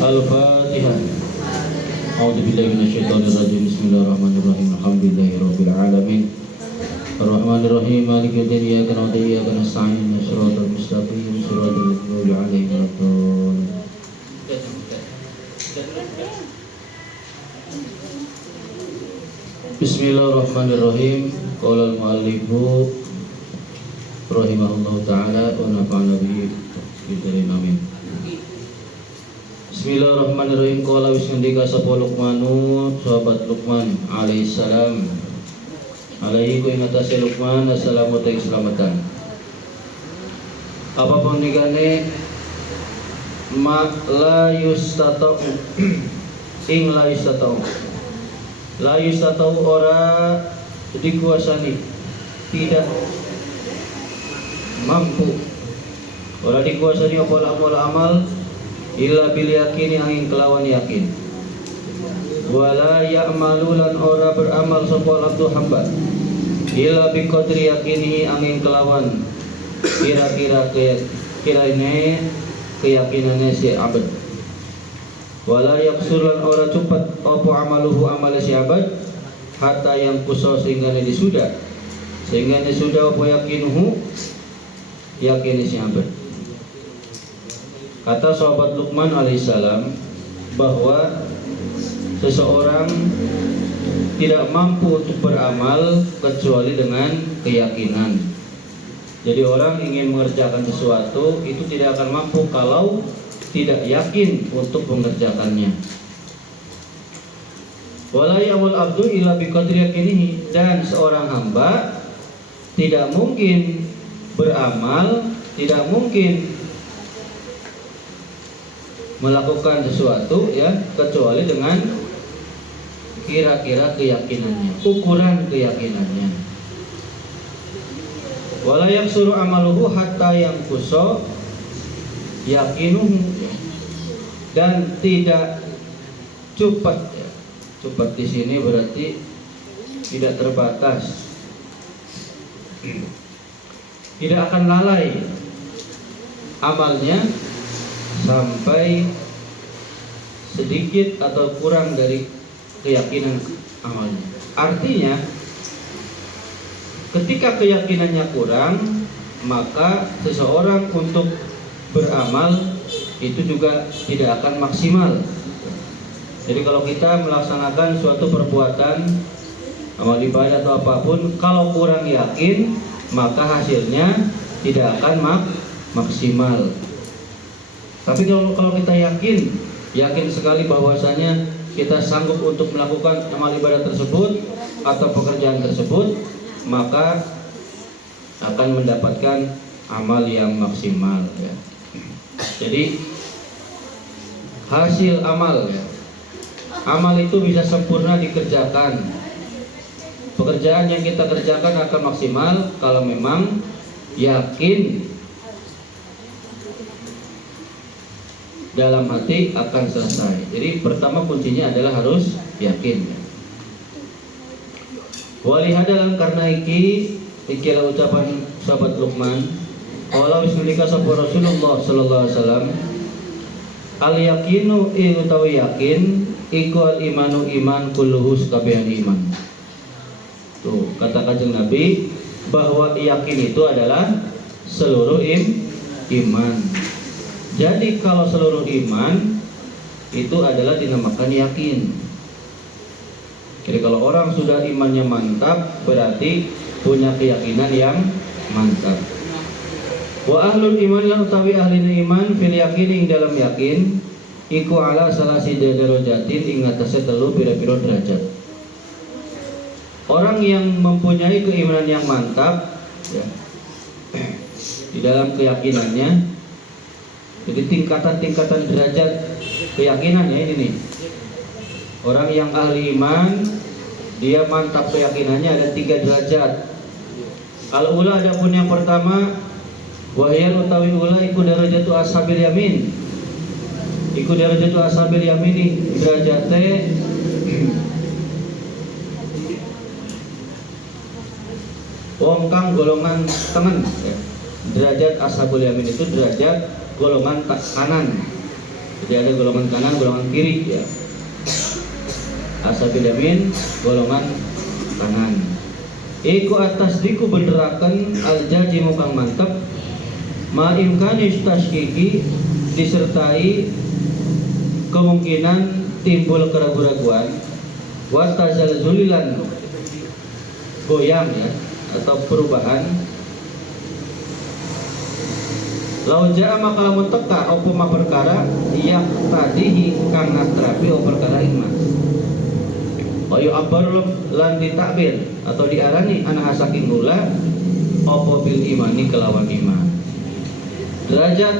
Al-Fatihah. A'udzubillahi minasyaitonirrajim. Bismillahirrahmanirrahim. Alhamdulillahirabbil alamin. Ar-Rahmanir-Rahim. Maliki yaumiddin. Iyyaka na'budu wa iyyaka nasta'in. Shiratal mustaqim. Shiratal ladzina an'amta 'alaihim. Bismillahirrahmanirrahim. Qala al-mu'allifu rahimahullahu ta'ala wa nafa'ana bihi amin. Bismillahirrahmanirrahim. Qala wis ngendika sapa Luqmanu, sahabat Luqman alaihi salam. Alaihi ku ing atase Luqman assalamu ta keselamatan. Apapun nikane ma la yustata'u ing la yustata'u. La yustata'u ora dikuasani, tidak mampu, ora dikuasani apa amal illa bil yakini angin kelawan yakin. Wala ya'malu lan ora beramal sapa abdu hamba illa bi qadri yakini angin kelawan kira-kira kirane keyakinane si abad. Wala yaksur lan ora cepat apa amaluhu amal si abad hatta yang kuso sehingga disudah apa yakinuhu yakin si abad. Kata sahabat Luqman alaihissalam bahwa seseorang tidak mampu untuk beramal kecuali dengan keyakinan. Jadi orang ingin mengerjakan sesuatu itu tidak akan mampu kalau tidak yakin untuk mengerjakannya. Wala ya'mal abdu illa biqadri yakinihi, dan seorang hamba tidak mungkin beramal, tidak mungkin melakukan sesuatu ya kecuali dengan kira-kira keyakinannya, ukuran keyakinannya. Wala yaksuru amaluhu hatta yanqusa yakinuhu, dan tidak cepat ya. Cepat di sini berarti tidak terbatas, tidak akan lalai amalnya sampai sedikit atau kurang dari keyakinan amalnya. Artinya ketika keyakinannya kurang, maka seseorang untuk beramal itu juga tidak akan maksimal. Jadi kalau kita melaksanakan suatu perbuatan amal ibadah atau apapun, kalau kurang yakin, maka hasilnya tidak akan maksimal. Tapi kalau kita yakin sekali bahwasanya kita sanggup untuk melakukan amal ibadah tersebut atau pekerjaan tersebut, maka akan mendapatkan amal yang maksimal ya. Jadi hasil amal ya, amal itu bisa sempurna dikerjakan. Pekerjaan yang kita kerjakan akan maksimal kalau memang yakin dalam hati akan selesai. Jadi pertama kuncinya adalah harus yakin. Walihadalan karena ikilah ucapan sahabat Luqman. Qala bismillika sapa Rasulullah sallallahu alaihi wasallam. Al yakinu utawi yakin iku al imanu iman kulluhu sekabehan iman. Tuh kata Kanjeng Nabi bahwa yakin itu adalah seluruh iman. Jadi kalau seluruh iman itu adalah dinamakan yakin. Jadi kalau orang sudah imannya mantap, berarti punya keyakinan yang mantap. Wa ahlul iman lan utawi ahli iman fil yakin ing dalam yakin iku ala salasi darajatin ing atase telu pira-pira derajat. Orang yang mempunyai keimanan yang mantap ya, di dalam keyakinannya, jadi tingkatan-tingkatan derajat keyakinan ya ini nih. Orang yang ahli iman, dia mantap keyakinannya ada 3 derajat. Al-ula adapun yang pertama, wahyan utawi ula iku darajatu ashabil yamin. Iku darajatu ashabil yamin derajate wong kang golongan tengen. Derajat ashabul yamin itu derajat golongan kanan. Jadi ada golongan kanan, golongan kiri ya. Asabil yamin golongan kanan. Iku atas diku benderakan al-jazimu kang mantap ma imkani tasykiki disertai kemungkinan timbul keraguan-raguan wa tazalzulilan goyang ya atau perubahan. Lau jaa maka lamun teka apa ma perkara yang tadihi kang natrapi apa perkara iman. Ayo abar lan ditakbir atau diarani anak saking gula apa bil imani kelawan iman. Derajat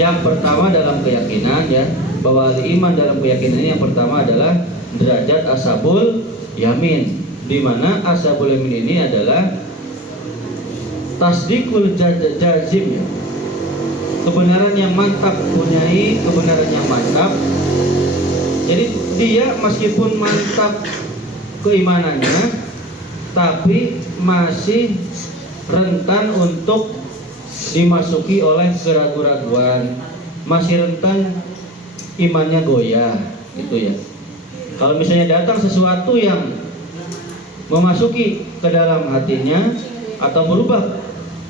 yang pertama dalam keyakinan ya, bahwa iman dalam keyakinan yang pertama adalah derajat ashabul yamin, di mana ashabul yamin ini adalah tasdikul jazim ya. Kebenaran yang mantap, punyai kebenaran yang mantap. Jadi dia meskipun mantap keimanannya, tapi masih rentan untuk dimasuki oleh keraguan-raguan, masih rentan imannya goyah, gitu ya. Kalau misalnya datang sesuatu yang memasuki ke dalam hatinya atau berubah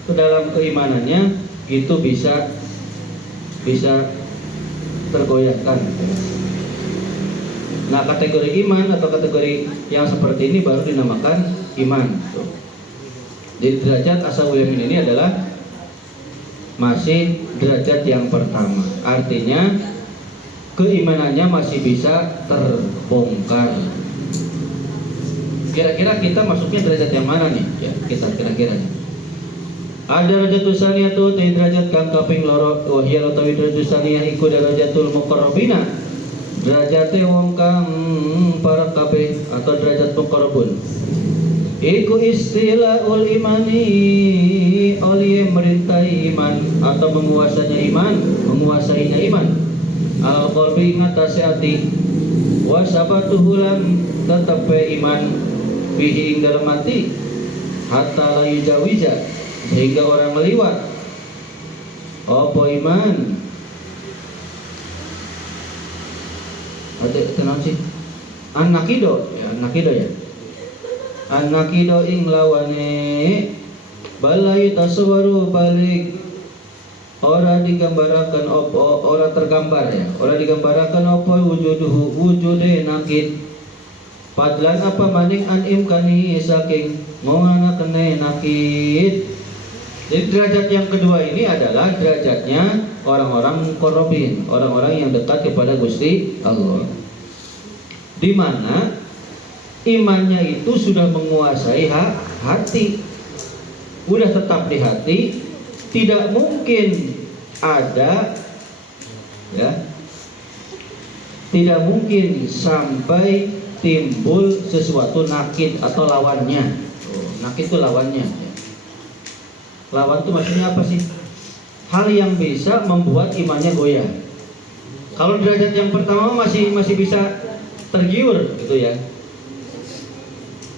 ke dalam keimanannya, itu bisa tergoyahkan. Nah, kategori iman atau kategori yang seperti ini baru dinamakan iman. Jadi derajat ashabul yamin ini adalah masih derajat yang pertama. Artinya keimanannya masih bisa terbongkar. Kira-kira kita masuknya derajat yang mana nih? Ya, kita kira-kira. Ada derajatul saniyatu te derajat kang kaping loro wa hiya utawi derajat saniyah iku derajatul muqarrabina. Derajate wong kang para kabeh atau derajat muqarrabun. Iku istilahul imani oleh merintai iman atau menguasainya iman. Al-qalbi ngatasi hati wa sabatuhu lan tetap iman bihi ing dalam hati hatta la yujawiza sehingga orang meliwat apa iman. Ada tenang sih an-naqido ya, an-naqido ya. An-naqido ing lawane balai tasawwaru balik ora digambarakan apa ora tergambar ya, ora digambarakan apa wujude nakid. Padlan apa maning an imkani saking ngona kene nakid. Jadi derajat yang kedua ini adalah derajatnya orang-orang muqarrabin, orang-orang yang dekat kepada Gusti Allah, di mana imannya itu sudah menguasai hati, udah tetap di hati, tidak mungkin ada ya, tidak mungkin sampai timbul sesuatu nakid atau lawannya. Nakid itu lawannya. Lawan itu maksudnya apa sih? Hal yang bisa membuat imannya goyah. Kalau derajat yang pertama masih bisa tergiur gitu ya,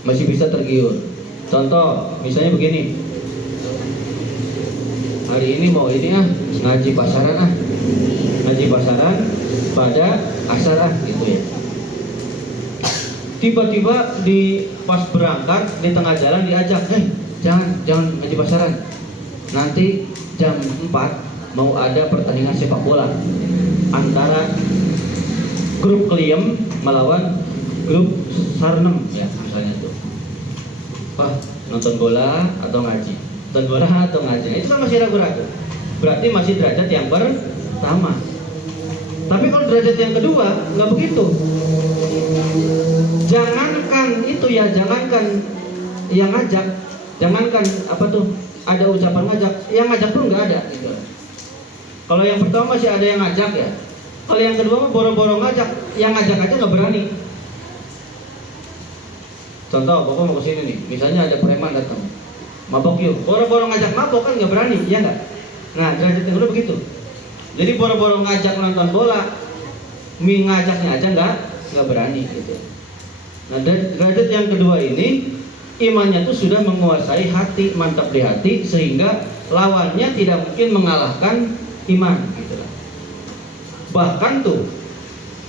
masih bisa tergiur. Contoh misalnya begini, hari ini mau ini ngaji pasaran pada asar gitu ya. Tiba-tiba di pas berangkat di tengah jalan diajak, jangan ngaji pasaran. Nanti jam 4 mau ada pertandingan sepak bola antara grup Kliem melawan grup Sarnem ya misalnya tuh. Wah, nonton bola atau ngaji? Nonton bola atau ngaji? Itu kan masih ragu-ragu. Berarti masih derajat yang pertama. Tapi kalau derajat yang kedua nggak begitu. Jangankan itu ya, jangankan yang ngajak, jangankan apa tuh ada ucapan ngajak, yang ngajak pun nggak ada gitu. Kalau yang pertama masih ada yang ngajak ya. Kalau yang kedua boro-boro ngajak, yang ngajak aja nggak berani. Contoh, bapak mau kesini nih, misalnya ada preman datang, mabok yuk, boro-boro ngajak mabok kan nggak berani, iya nggak? Nah derajat yang kedua begitu. Jadi boro-boro ngajak nonton bola, ngajaknya aja nggak berani gitu. Nah derajat yang kedua ini imannya itu sudah menguasai hati, mantap di hati, sehingga lawannya tidak mungkin mengalahkan iman gitu. Bahkan tuh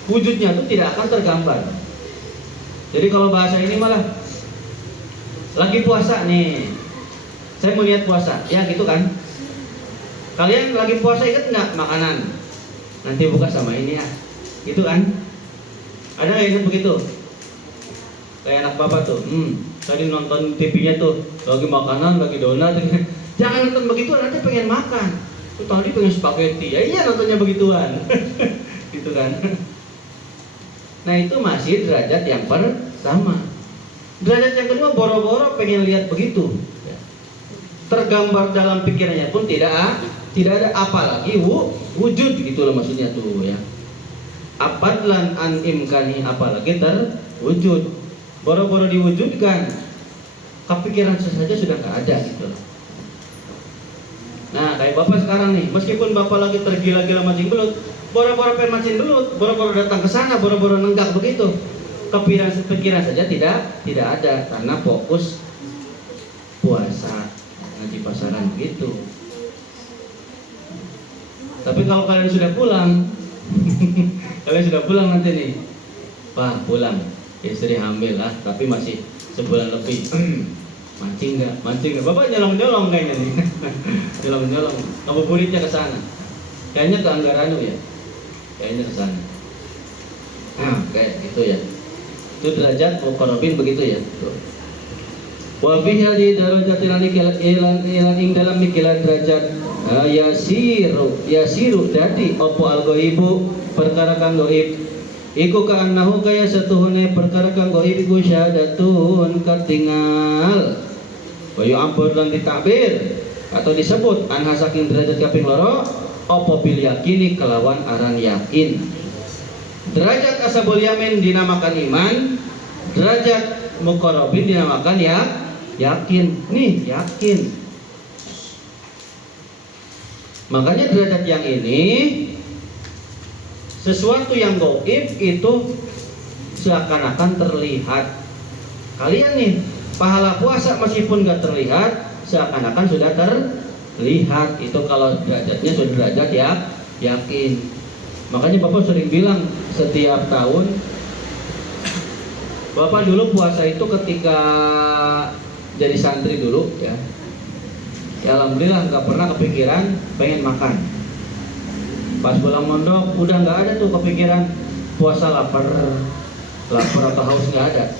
wujudnya tuh tidak akan tergambar. Jadi kalau bahasa ini malah lagi puasa nih, saya mau lihat puasa, ya gitu kan. Kalian lagi puasa ingat nggak makanan? Nanti buka sama ini ya, gitu kan? Ada nggak yang begitu? Kayak anak bapak tuh, tadi nonton TV-nya tuh, lagi makanan, lagi donat. Jangan nonton begitu, nanti pengen makan. Tuh tadi pengen spaghetti, ya iya nontonnya begituan, gitu kan? Nah itu masih derajat yang pertama. Derajat yang kedua boro-boro pengen lihat begitu, tergambar dalam pikirannya pun tidak ada, apalagi wujud gitu loh maksudnya tuh ya. Apadlan an imkani, apalagi terwujud, boro-boro diwujudkan, kepikiran saja sudah nggak ada gitu loh. Nah kayak bapak sekarang nih, meskipun bapak lagi tergila-gila mancing belut, boro-boro pengen mancing belut, boro-boro datang ke sana, boro-boro nenggak begitu, kepikiran saja tidak ada karena fokus puasa ngaji pasaran gitu. Tapi kalau kalian sudah pulang, kalian sudah pulang nanti nih, wah pulang, istri hamil lah, tapi masih sebulan lebih. Mancing nggak? Bapak nyolong kayaknya nih, nyolong. Ngabuburitnya ke sana, kayaknya ke Anggaranu ya, kayaknya ke sana. Nah, kayak gitu ya. Itu derajat muqarrabin begitu ya. Wa fi hadhihi darajatil ilan ing dalam mikilah derajat yasiru dadi apa al-ghaibu perkara kang gaib iku ka annahu kaya satuhune perkara kang gaib iku syahadatun katingal wa yu'abbar lan ditakbir atau disebut anha saking derajat kaping loro apa bil yakini kelawan aran yakin. Derajat ashabul yamin dinamakan iman, derajat muqarrabin dinamakan yakin. Nih, yakin. Makanya derajat yang ini sesuatu yang gaib itu seakan-akan terlihat. Kalian nih, pahala puasa meskipun gak terlihat, seakan-akan sudah terlihat. Itu kalau derajatnya sudah derajat ya yakin. Makanya Bapak sering bilang setiap tahun, Bapak dulu puasa itu ketika jadi santri dulu ya. Ya alhamdulillah nggak pernah kepikiran pengen makan. Pas pulang mondok udah nggak ada tuh kepikiran puasa lapar atau haus, nggak ada.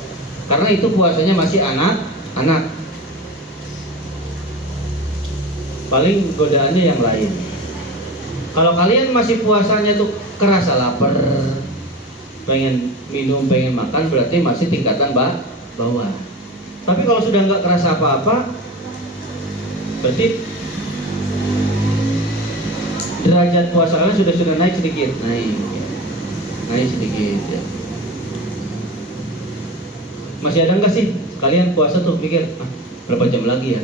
Karena itu puasanya masih anak. Paling godaannya yang lain. Kalau kalian masih puasanya tuh kerasa lapar, pengen minum, pengen makan, berarti masih tingkatan bawah. Tapi kalau sudah nggak kerasa apa-apa, berarti derajat puasa kalian sudah naik sedikit, naik sedikit. Ya. Masih ada nggak sih kalian puasa tuh pikir berapa jam lagi ya,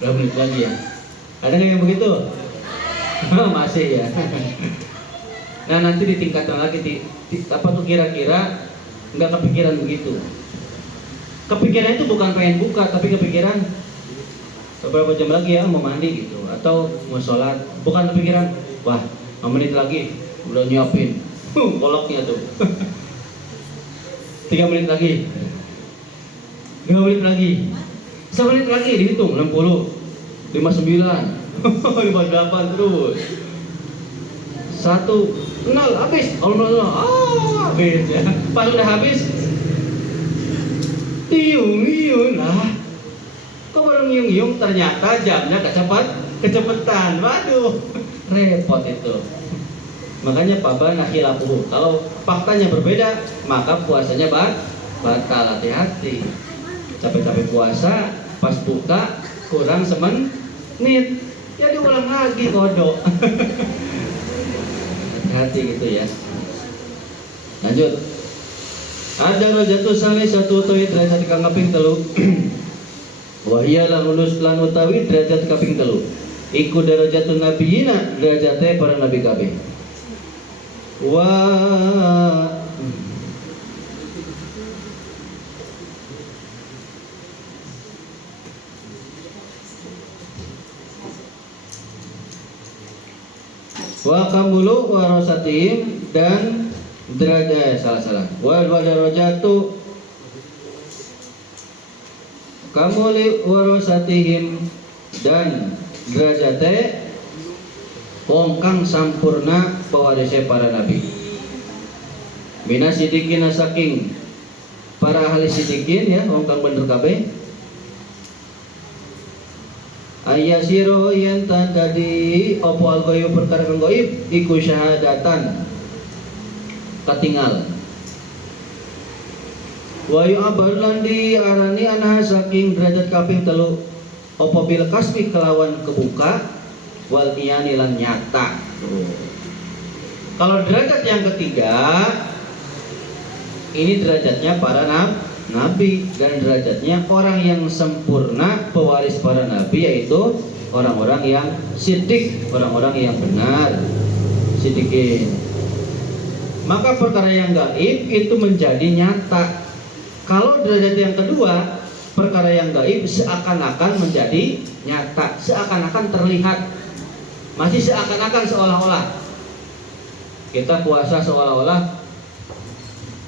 berapa menit lagi ya? Ada nggak yang begitu? Masih ya. Nah nanti ditingkatkan lagi apa tuh kira-kira nggak kepikiran begitu. Kepikiran itu bukan pengen buka, tapi kepikiran beberapa jam lagi ya mau mandi gitu atau mau sholat. Bukan kepikiran wah 5 menit lagi udah nyiapin koloknya tuh. 3 menit lagi, 5 menit lagi, 1 menit lagi dihitung 60, 59, 58 terus 1, 0 habis. Kalau 0 habis ya. Pas udah habis iung lah. Kok baru ngiung ternyata jamnya kecepatan. Waduh, repot itu. Makanya pabana khilafuhu. Kalau faktanya berbeda, maka puasanya batal. Hati-hati. Capek-capek puasa, pas buka kurang semenit, ya diulang lagi kodok. Hati gitu ya. Lanjut. Ada rajatu salih satu utawi derajat kang kaping 3. Wa hiya lan utawi derajat kaping 3. Iku derajatun nabiyina, derajate para nabi kabeh. Wa kamulu warasatihim, dan derajat salah. Wa darajatu kamuli warasatihim, dan derajate wong kang sampurna pewarise para nabi. Minasidikin saking para ahli sidikin ya, wong kang bener kabeh. Ayasiro yen tadi opo al-ghaib perkara kang gaib iku syahadatan katingal. Wa yu'abalan di arani anha saking derajat kaping 3 opo bil kasbi kelawan kebuka wal iyani lan nyata. Kalau derajat yang ketiga ini derajatnya para nabi, dan derajatnya orang yang sempurna pewaris para nabi, yaitu orang-orang yang sidik, orang-orang yang benar, sidikin. Maka perkara yang gaib itu menjadi nyata. Kalau derajat yang kedua, perkara yang gaib seakan-akan menjadi nyata, seakan-akan terlihat, masih seakan-akan, seolah-olah kita puasa seolah-olah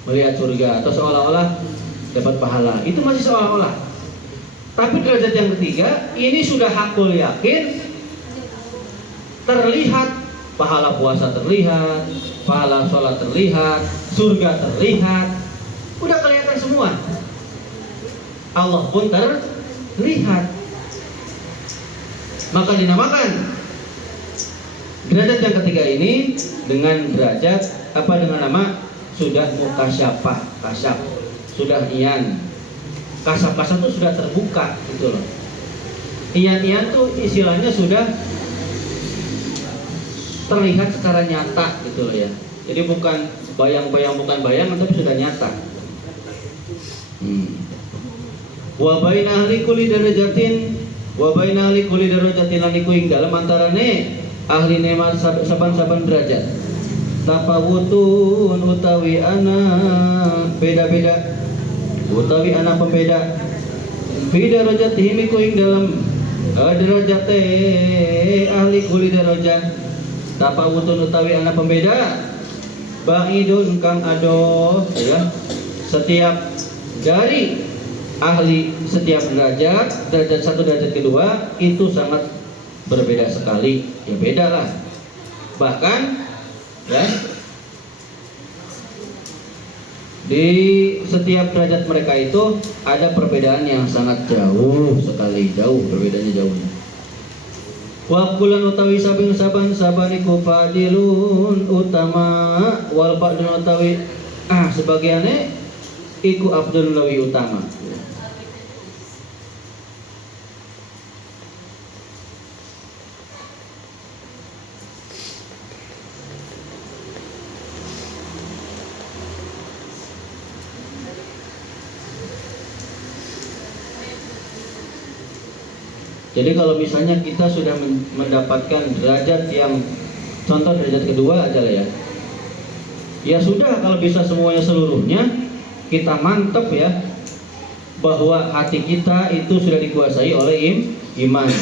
melihat surga, atau seolah-olah dapat pahala, itu masih seolah-olah. Tapi derajat yang ketiga ini sudah hakul yakin, terlihat, pahala puasa terlihat, pahala sholat terlihat, surga terlihat, udah kelihatan semua. Allah pun terlihat. Maka dinamakan derajat yang ketiga ini dengan derajat apa, dengan nama sudah mukasyafah, kasyaf, sudah iyan. Kasaf-kasaf itu sudah terbuka gitu loh. Iyan-iyan tuh istilahnya sudah terlihat secara nyata gitu loh ya. Jadi bukan bayang-bayang, bukan bayangan, tapi sudah nyata. Wa baina ahli kulli darajatin wa baina ahli kulli darajatin lan iku ing dalem antarane ahli nemat saban-saban derajat. Tafawutun utawi ana beda-beda, utawi ana pembeda. Fi darajatihim iku ing dalem derajate ahli kulli darajat. Tafawutun utawi ana pembeda, ba'idun kang adoh ya, setiap dari ahli setiap derajat, derajat satu derajat kedua itu sangat berbeda sekali. Ya beda lah. Bahkan ya, di setiap derajat mereka itu ada perbedaan yang sangat jauh sekali, perbedaannya jauh. Wa kulan utawi saban sabaniku fadilun utama, wal fadlun utawi sebagiannya iku abdul lawi utama. Jadi kalau misalnya kita sudah mendapatkan derajat yang contoh derajat kedua aja lah ya, ya sudah, kalau bisa semuanya seluruhnya kita mantep ya, bahwa hati kita itu sudah dikuasai oleh iman,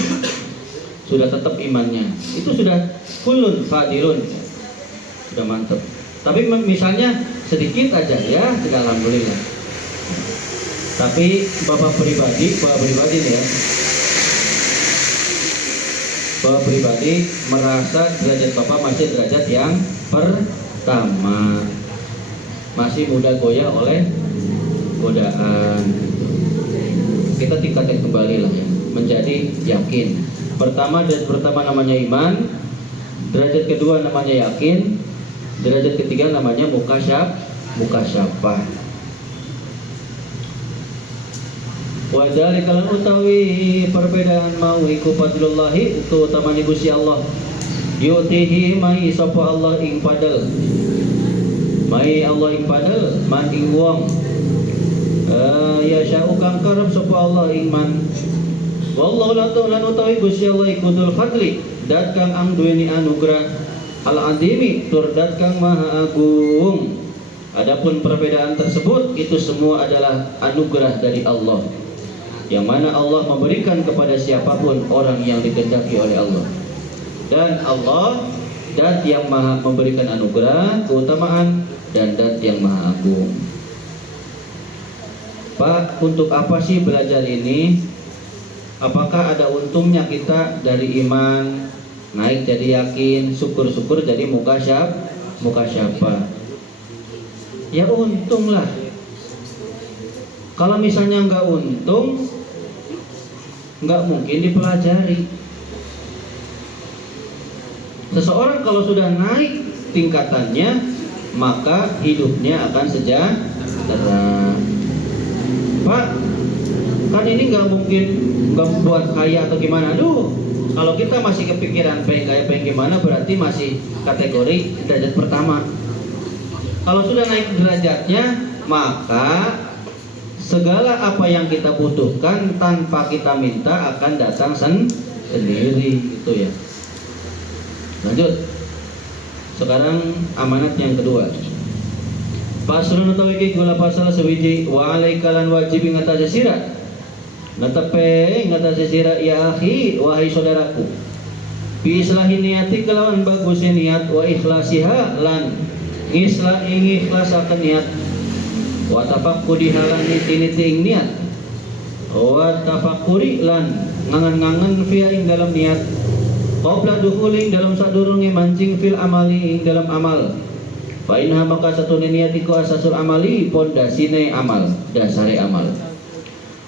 sudah tetap imannya, itu sudah kulun fadilun, sudah mantep. Tapi misalnya sedikit aja ya, tidak, alhamdulillah. Tapi bapak pribadi nih ya, Bapak pribadi merasa derajat Bapak masih derajat yang pertama, masih mudah goyah oleh godaan. Kita tingkatkan kembali lah ya, menjadi yakin. Derajat pertama namanya iman, derajat kedua namanya yakin, derajat ketiga namanya mukasyafah. Wajali kalian utawi perbedaan mau iku fadlullahi itu utamanya Gusti Allah. Yutihi mai sapa Allah ing padal. Mai Allah ing padal man ing wong. Ya sya'u kang karep sapa Allah ing man. Wallahu la ta'ala utawi Gusti Allah iku dzul fadli, dat kang duweni anugerah al-azimi, tur dat kang maha agung. Adapun perbedaan tersebut itu semua adalah anugerah dari Allah, yang mana Allah memberikan kepada siapapun orang yang dikehendaki oleh Allah. Dan Allah Dat yang maha memberikan anugerah, keutamaan, dan Dat yang maha agung. Pak, untuk apa sih belajar ini? Apakah ada untungnya kita dari iman naik jadi yakin, syukur-syukur jadi mukasyafah? Ya untung lah. Kalau misalnya nggak untung, nggak mungkin dipelajari. Seseorang kalau sudah naik tingkatannya, maka hidupnya akan sejahtera. Pak, kan ini nggak mungkin nggak buat kaya atau gimana? Aduh, kalau kita masih kepikiran pengen kaya pengen gimana, berarti masih kategori derajat pertama. Kalau sudah naik derajatnya, maka segala apa yang kita butuhkan tanpa kita minta akan datang sendiri, gitu ya. Lanjut. Sekarang amanat yang kedua. Paslon atau iki gula pasal sewiji wa alaikalan wajib ngatasi sira. Natape ngatasi sira ya akhi, wahai saudaraku. Bi islahi niati kelawan bagus niat wa ikhlasiha lan ikhlasakan niat. Wa tafakkudi halan niti niat. Wa tafakkuri lan ngangen-ngangen fi ing dalam niat. Qabla dukhulin dalam sadurunge mancing fil amali ing dalam amal. Fa inha maka satune niatiku asasul amali pondasine amal, dasare amal.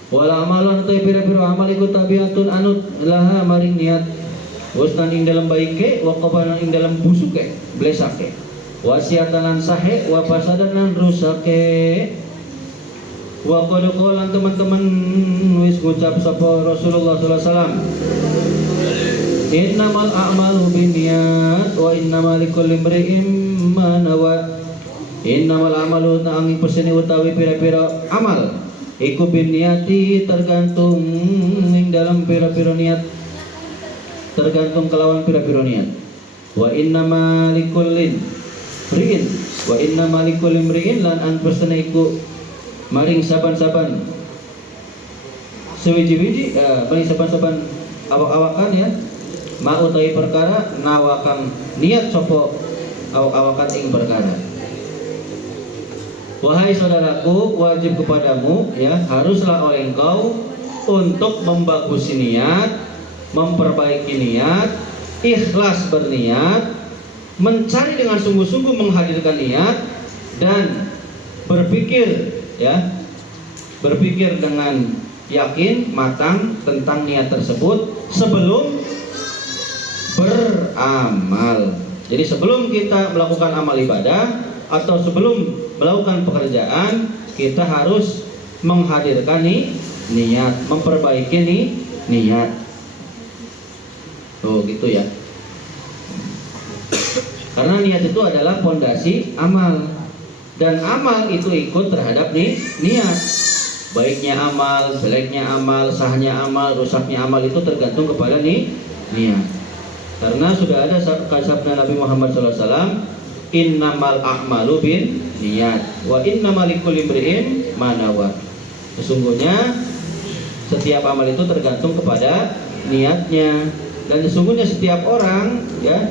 Wala amalan ta pira-pira amal iku tabiatun anut laha maring niat. Wastan ing dalam baike wa qabalan ing dalam busuke, blesake. Wasiatan sahe wa fasadan lan rusake. Wa qad qala teman-teman wis ngucap sapa Rasulullah sallallahu alaihi wasallam. Innamal a'malu binniyat wa innamal likulli imri'in ma nawa. Innamal a'malu nanging pesene utawi pira-pira amal iku binniyati tergantung ing dalam pira-pira niat, tergantung kelawan pira-pira niat. Wa innamal likulli imri'in wa innamal likulli imri'in lan an pesene iku maring saban-saban sewiji-wiji maring saban-saban awak-awakan ya. Ma utawi perkara nawakan niat sopo awak-awakan ing perkara. Wahai saudaraku, wajib kepadamu ya, haruslah oleh engkau untuk membagusi niat, memperbaiki niat, ikhlas berniat, mencari dengan sungguh-sungguh menghadirkan niat, dan berpikir ya, berpikir dengan yakin matang tentang niat tersebut sebelum beramal. Jadi sebelum kita melakukan amal ibadah atau sebelum melakukan pekerjaan, kita harus menghadirkan niat, memperbaiki niat. Oh gitu ya. Karena niat itu adalah pondasi amal, dan amal itu ikut terhadap niat. Baiknya amal, jeleknya amal, sahnya amal, rusaknya amal itu tergantung kepada niat. Karena sudah ada sabda Nabi Muhammad SAW, innamal a'malu bin niat wa innamal likulli imri'in ma nawa. Sesungguhnya setiap amal itu tergantung kepada niatnya, dan sesungguhnya setiap orang ya,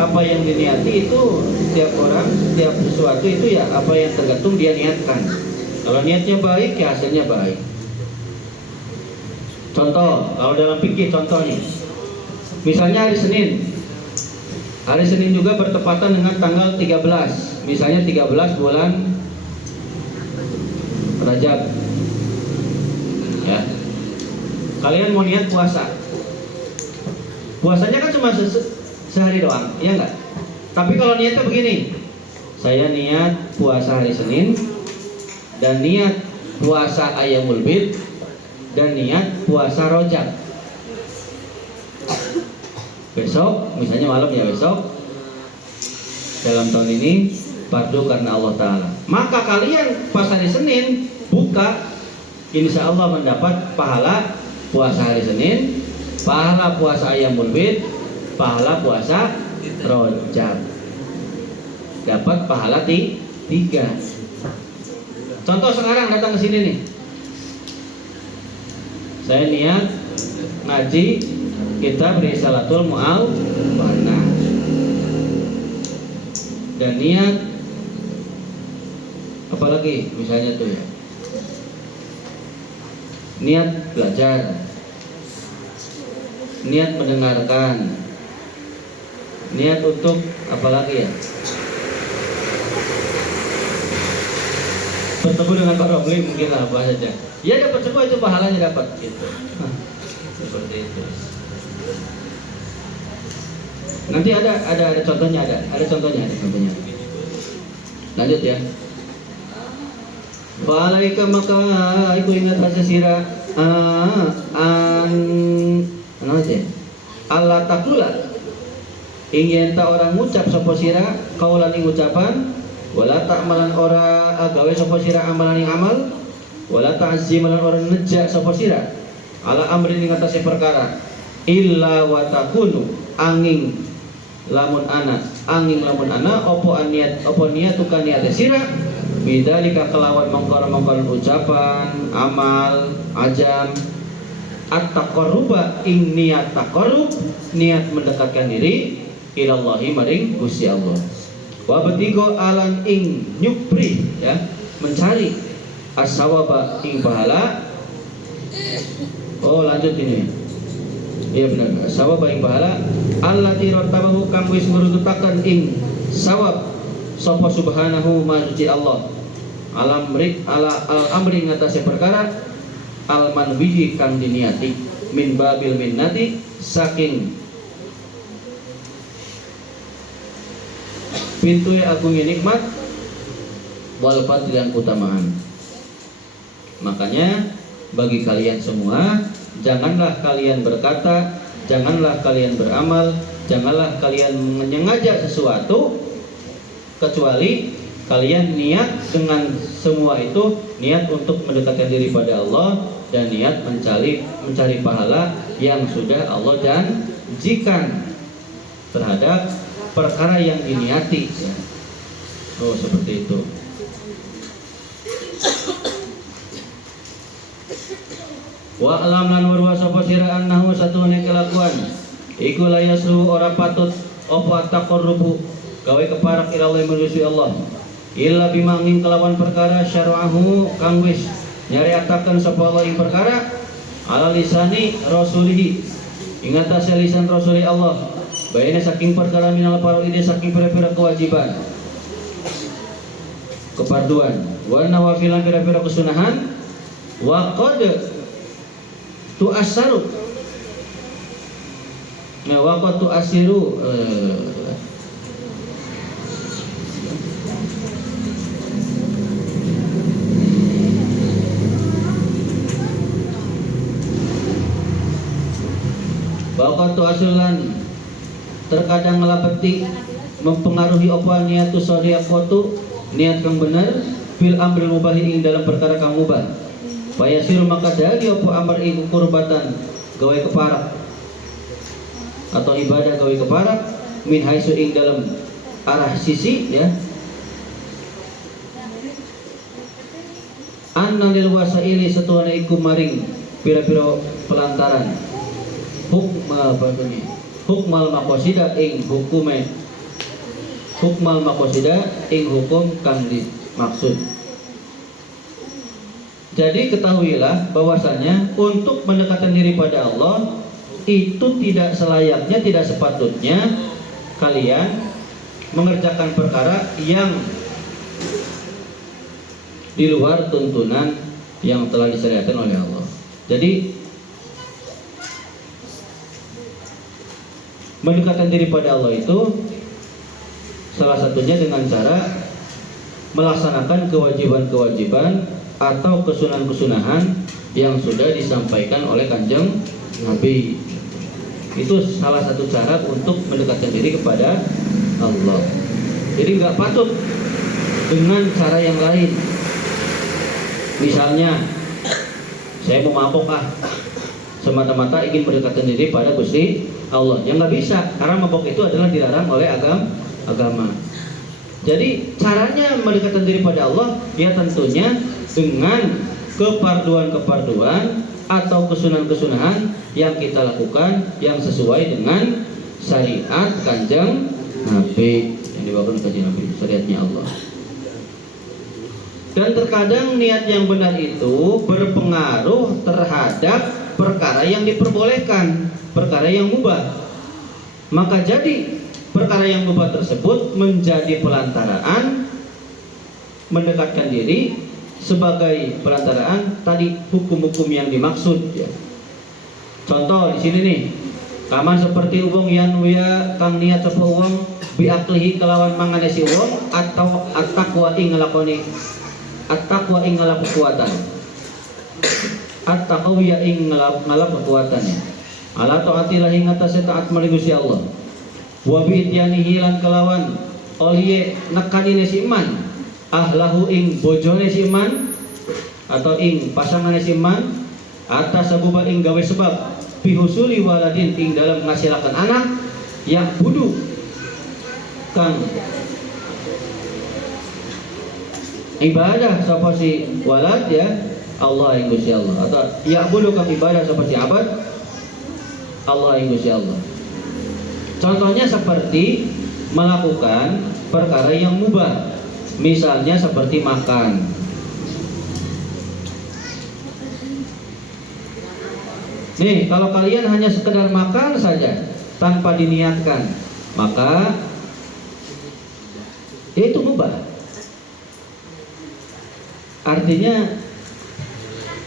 apa yang diniati itu setiap orang, setiap sesuatu itu ya apa yang tergantung dia niatkan. Kalau niatnya baik ya hasilnya baik. Contoh, kalau dalam fikih contohnya, misalnya hari Senin. Hari Senin juga bertepatan dengan tanggal 13. Misalnya 13 bulan Rajab. Ya. Kalian mau niat puasa. Puasanya kan cuma sehari doang, ya enggak? Tapi kalau niatnya begini, saya niat puasa hari Senin, dan niat puasa Ayyamul Bid, dan niat puasa Rajab. Besok, misalnya malam ya besok, dalam tahun ini fardu karena Allah Ta'ala. Maka kalian pas hari Senin buka, insya Allah mendapat pahala puasa hari Senin, pahala puasa Ayyamul Bid, pahala puasa Rajab. Dapat pahala 3. Contoh sekarang datang ke sini nih. Saya niat ngaji kita beri salatul mu'awana. dan niat apalagi misalnya tuh ya, niat belajar, niat mendengarkan, niat untuk apalagi ya, bertemu dengan Pak Romli mungkin apa saja. Ya dapat semua itu pahalanya dapat gitu. Seperti itu. Nanti ada contohnya ada contohnya. Lanjut ya. Walaika maka iku ingat rasa sira Allah takula ingin tak orang ngucap sapa sira kaulan ing ucapan wala ta'malan ora gawe sapa sira amalan ing amal wala ta'zimalan ora nejak sapa sira ala amrin ing atase perkara illa wa takunu angin lamun ana opo niat tukang niat sira bidzalika kelawan mongkor-mongkor ucapan amal ajam at-taqarruba ing niat taqarrub niat mendekatkan diri ilallahi maring Gusti Allah wa betigo alan ing nyupri ya mencari as-sawaba ing pahala. Oh lanjut ini. Iya benar. Sawaba ing pahala allati rattabahu kang wis ngrututaken ing sawab sapa subhanahu majuji Allah amri ngatasi perkara al manwiyi kang diniati min babil minnati saking pintu agung nikmat wal fadlan keutamaan. Makanya bagi kalian semua, janganlah kalian berkata, janganlah kalian beramal, janganlah kalian menyengaja sesuatu kecuali kalian niat dengan semua itu niat untuk mendekatkan diri pada Allah dan niat mencari pahala yang sudah Allah janjikan terhadap perkara yang diniati ya. Oh seperti itu. Wa alam lan warwa sapa sira annahu satune kelakuan iku layasu ora patut apa taqarrubu gawe keparak ila Allah menuju Allah illa bimangin kelawan perkara syar'ahu kang wis nyariataken sapa Allah ing perkara ala lisani rasulihi ing atase lisan rasuli Allah baina saking perkara minal faraidi saking pira-pira kewajiban keparduan wa nawafilan pira-pira kesunahan wa qad tu'assaru nah wa qad tu'assiru Bapak tu asulan terkadang ngelapeti mempengaruhi apa niatu shodiaqatu niat kang bener fil amril mubah ing dalam perkara kang mubah fayasir maka dadi apa amr ing kurbatan gawe keparak atau ibadah gawe keparak min haitsu ing dalam arah sisi ya anna lil wasaili satuana iku maring pira-pira pelantaran hukmal maqasida ing hukume hukmal maqasida ing hukum kang dimaksud. Jadi ketahuilah bahwasanya untuk mendekatkan diri pada Allah itu tidak selayaknya, tidak sepatutnya kalian mengerjakan perkara yang di luar tuntunan yang telah disyariatkan oleh Allah. Jadi mendekatkan diri pada Allah itu salah satunya dengan cara melaksanakan kewajiban-kewajiban atau kesunahan-kesunahan yang sudah disampaikan oleh Kanjeng Nabi. Itu salah satu cara untuk mendekatkan diri kepada Allah. Jadi nggak patut dengan cara yang lain. Misalnya saya mau mabok semata-mata ingin mendekatkan diri pada Gusti Allah, yang nggak bisa karena mabok itu adalah dilarang oleh agama. Jadi caranya mendekatkan diri pada Allah ya tentunya dengan keparduan-keparduan atau kesunahan-kesunahan yang kita lakukan yang sesuai dengan syariat Kanjeng Nabi. yang dibawakan kajian Nabi, syariatnya Allah. Dan terkadang niat yang benar itu berpengaruh terhadap perkara yang diperbolehkan, perkara yang mubah. Maka jadi perkara yang mubah tersebut menjadi pelantaraan mendekatkan diri sebagai pelantaraan tadi hukum-hukum yang dimaksud ya. Contoh di sini nih, kaman seperti uang yang wia kang niat sapa uang biaklihi kelawan manganesi uang atau at-taqwa ing nglakoni at-taqwa ing ngalap kekuatan. At-taqwa ing ngalap kekuatannya. Ala taatilah ing atase taat marang Gusti Allah. Wa bi ityanihi lan kelawan olye nekani si iman. Ahlahu ing bojone si iman atau ing pasangane si iman atas sabab ing gawe sebab bihusuli waladin ing dalam ngasilakan anak yang budu kang ibadah sapa si walad ya Allah yang Gusti Allah atau ya budu kang ibadah sapa si abad Allah yang Gusti Allah. Contohnya seperti melakukan perkara yang mubah, misalnya seperti makan. Nih, kalau kalian hanya sekedar makan saja tanpa diniatkan, maka itu mubah. Artinya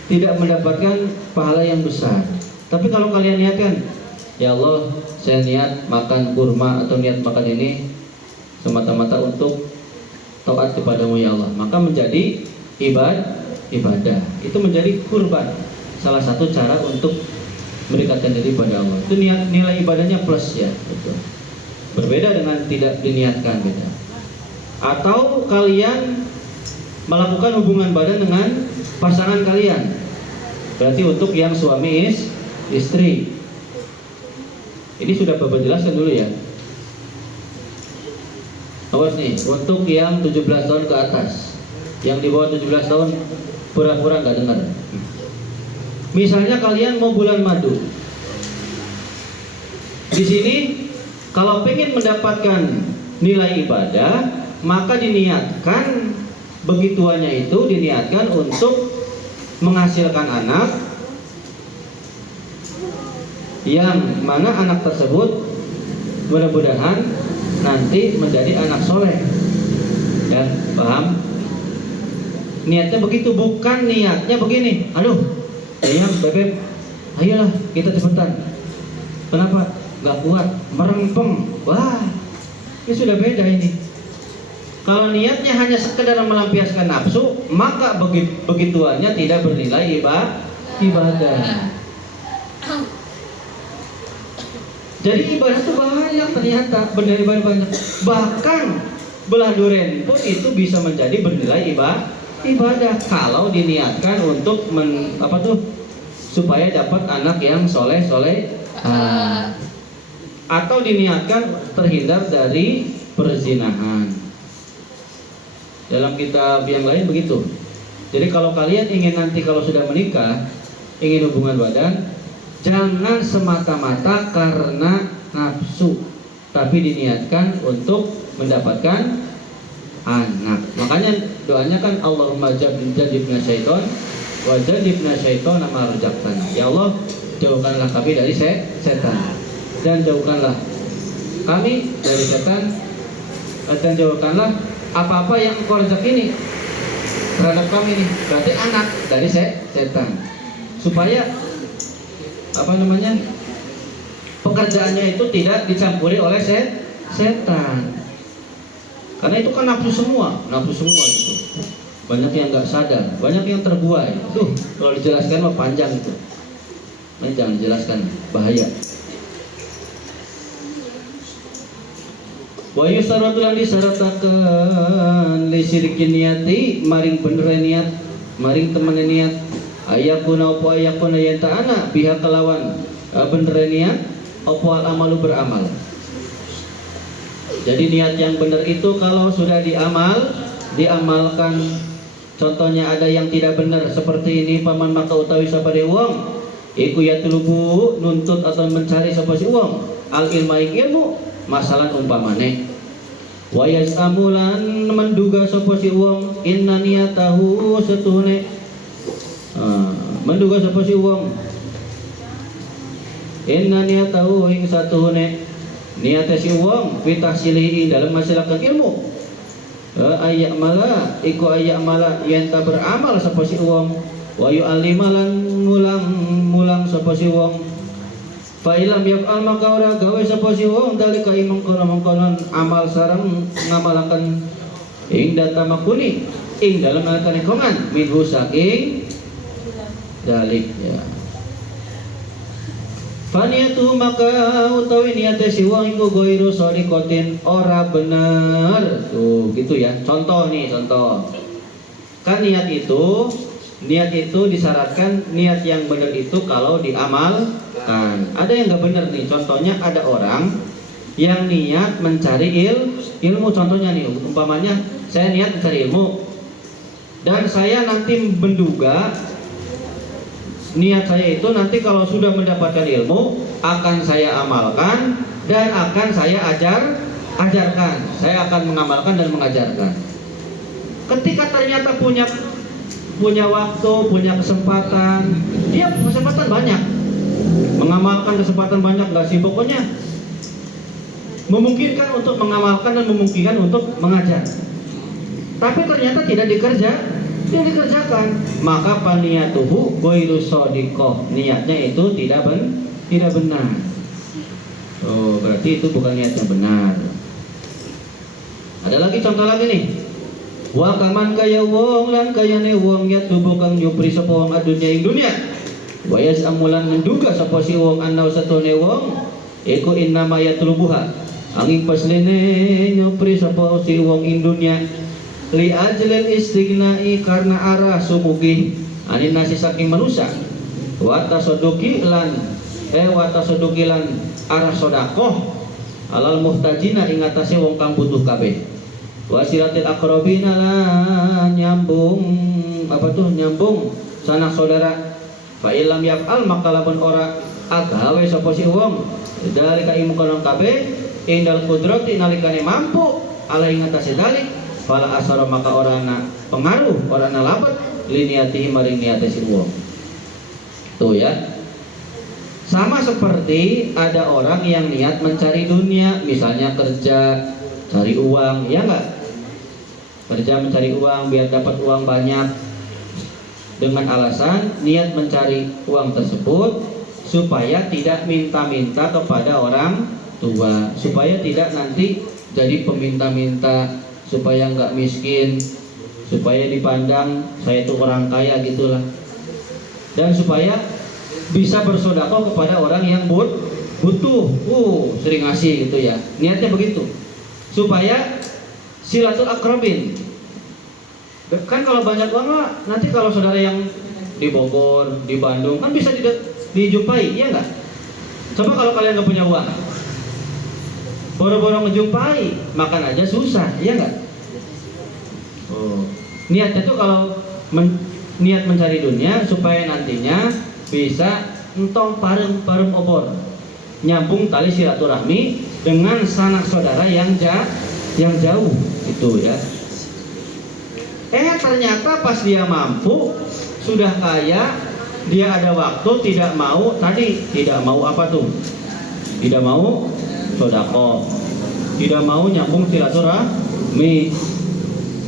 tidak mendapatkan pahala yang besar. Tapi kalau kalian niatkan, ya Allah, saya niat makan kurma atau niat makan ini semata-mata untuk taat kepadamu ya Allah, maka menjadi ibadah. Itu menjadi kurban. Salah satu cara untuk mendekatkan diri pada Allah. Itu nilai ibadahnya plus ya, betul. Berbeda dengan tidak diniatkan, beda. Atau kalian melakukan hubungan badan dengan pasangan kalian. Berarti untuk yang suami istri. Ini sudah Bapak jelaskan dulu ya. Awas nih, untuk yang 17 tahun ke atas. Yang di bawah 17 tahun pura-pura nggak dengar. Misalnya kalian mau bulan madu. Di sini kalau pengen mendapatkan nilai ibadah, maka diniatkan begituannya itu diniatkan untuk menghasilkan anak yang mana anak tersebut mudah-mudahan nanti menjadi anak soleh. Ya, paham? Niatnya begitu, bukan niatnya begini. Aduh, ayam, bebek, ayolah kita cepetan. Kenapa? Gak kuat, merempeng. Wah, ini sudah beda ini. Kalau niatnya hanya sekedar melampiaskan nafsu, maka begituannya tidak bernilai ibadah. Jadi ibadah itu banyak ternyata, benar ibadah banyak. Bahkan belah duren pun itu bisa menjadi bernilai ibadah kalau diniatkan untuk supaya dapat anak yang soleh atau diniatkan terhindar dari perzinahan. Dalam kitab yang lain begitu. Jadi kalau kalian ingin nanti kalau sudah menikah, ingin hubungan badan, jangan semata-mata karena nafsu, tapi diniatkan untuk mendapatkan anak. Makanya doanya kan Allahumma jannibna syaiton wa jannibna syaiton ma razaqtana. Ya Allah, jauhkanlah kami dari setan dan jauhkanlah kami dari setan dan jauhkanlah apa-apa yang Engkau rezeki ini terhadap kami nih, berarti anak dari setan, supaya pekerjaannya itu tidak dicampuri oleh setan. Karena itu kan nafsu semua gitu. Banyak yang nggak sadar, banyak yang terbuai. Tuh kalau dijelaskan mah panjang itu. Nah, jangan dijelaskan, bahaya. Wa yusaratu lan disaratakeun li syirikin niati maring bener niat, maring temen niat. Ayakuna apa ayakuna yen ta'ana pihak kelawan bener niat apa amalu beramal. Jadi niat yang benar itu kalau sudah diamalkan. Contohnya ada yang tidak benar seperti ini, paman maka utawi sabade wong iku yatlubu nuntut atau mencari sapa si wong al ilmu masalah umpamane Wa yasamulan menduga sapa si wong inna niyatahu setune menduga sapa si wong inna niyatahu ing satune niate si wong pitahsilihi dalam masyarakat ilmu ayak mala iku ayak mala yen ta beramal sapa si wong wa yu'allimalan mulang sapa si wong fa ilam yaqal maka ora gawe sapa si wong dalika mengkonon amal sareng ngamalaken ing data makuni ing dalam ngalakane kongan minhu saking dalik ya. Faniyatu maka utawi niate si wong iku ghairu shadiqatin ora bener. Tuh gitu ya. Contoh nih, contoh. Kan niat itu disyaratkan niat yang benar itu kalau diamalkan. Ada yang nggak benar nih. Contohnya ada orang yang niat mencari ilmu. Contohnya nih, umpamanya saya niat mencari ilmu dan saya nanti menduga niat saya itu nanti kalau sudah mendapatkan ilmu akan saya amalkan dan akan saya ajarkan. Saya akan mengamalkan dan mengajarkan. Ketika ternyata punya waktu, punya kesempatan, dia kesempatan banyak, mengamalkan kesempatan banyak, nggak sih pokoknya memungkinkan untuk mengamalkan dan memungkinkan untuk mengajar. Tapi ternyata tidak dikerjakan, maka paniyatuhu ghairu shadiqah, niatnya itu tidak benar. Oh, berarti itu bukan niat yang benar. Ada lagi contoh lagi nih. Wa kaman kaya wong lan kayane wong ya tubuh kang nyupri sapa wong adunya ing dunya. Wa yasamulan menduga sapa si wong ana satune wong iku innama yatlubuha. Angin paslene nyupri sapa si wong ing dunya li ajlil istighnai karena arah sumugi anin nasi saking manusia wa tasadduqi lan arah sedekah alal muhtajina ing atase wong kang butuh kabeh wa siratil aqrabina lan nyambung sanak saudara fa illam yaf'al maka lamun ora agawe sapa si wong dari ka imkonon kabeh indal qudrati nalikane mampu ala ing atase dalik fala asara maka orana pengaruh orana labat liniatihi maring niate si wong. Tuh ya. Sama seperti ada orang yang niat mencari dunia, misalnya kerja cari uang, ya enggak? Kerja mencari uang biar dapat uang banyak. Dengan alasan niat mencari uang tersebut supaya tidak minta-minta kepada orang tua, supaya tidak nanti jadi peminta-minta, supaya nggak miskin, supaya dipandang saya itu orang kaya gitulah, dan supaya bisa bersedekah kepada orang yang butuh, sering ngasih gitu ya, niatnya begitu, supaya silatul akrabin. Kan kalau banyak uang nanti kalau saudara yang di Bogor, di Bandung kan bisa dijumpai, ya nggak? Coba kalau kalian nggak punya uang, boro-boro ngejumpai, makan aja susah, iya nggak? Niatnya tuh kalau niat mencari dunia supaya nantinya bisa entong parem obor, nyambung tali silaturahmi dengan sanak saudara yang jauh itu ya. Ternyata pas dia mampu, sudah kaya, dia ada waktu, tidak mau apa tuh? Tidak mau sedekah, tidak mau nyambung silaturahmi,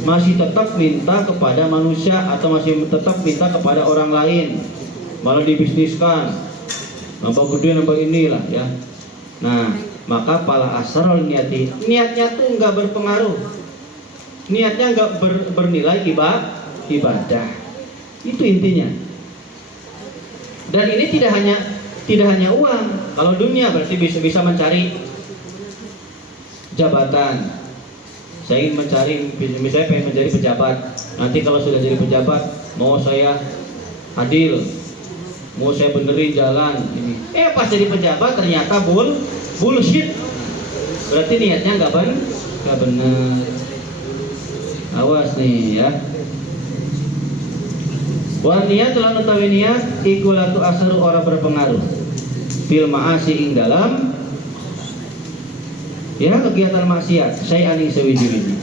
masih tetap minta kepada manusia atau masih tetap minta kepada orang lain, malah dibisniskan, nambah gede nambah inilah ya. Nah, maka pala asrul niatnya tuh nggak berpengaruh, niatnya nggak bernilai ibadah, itu intinya. Dan ini tidak hanya uang. Kalau dunia berarti bisa mencari jabatan. Saya ingin mencari, misalnya pengen menjadi pejabat. Nanti kalau sudah jadi pejabat, mau saya adil, mau saya benerin jalan ini. Pas jadi pejabat ternyata bullshit. Berarti niatnya nggak benar. Awas nih ya. Wa niat lan utawi niat iku latu asaru ora berpengaruh. Fil ma'asi ing dalam Ya kegiatan maksiat saya aning sewiji-wiji.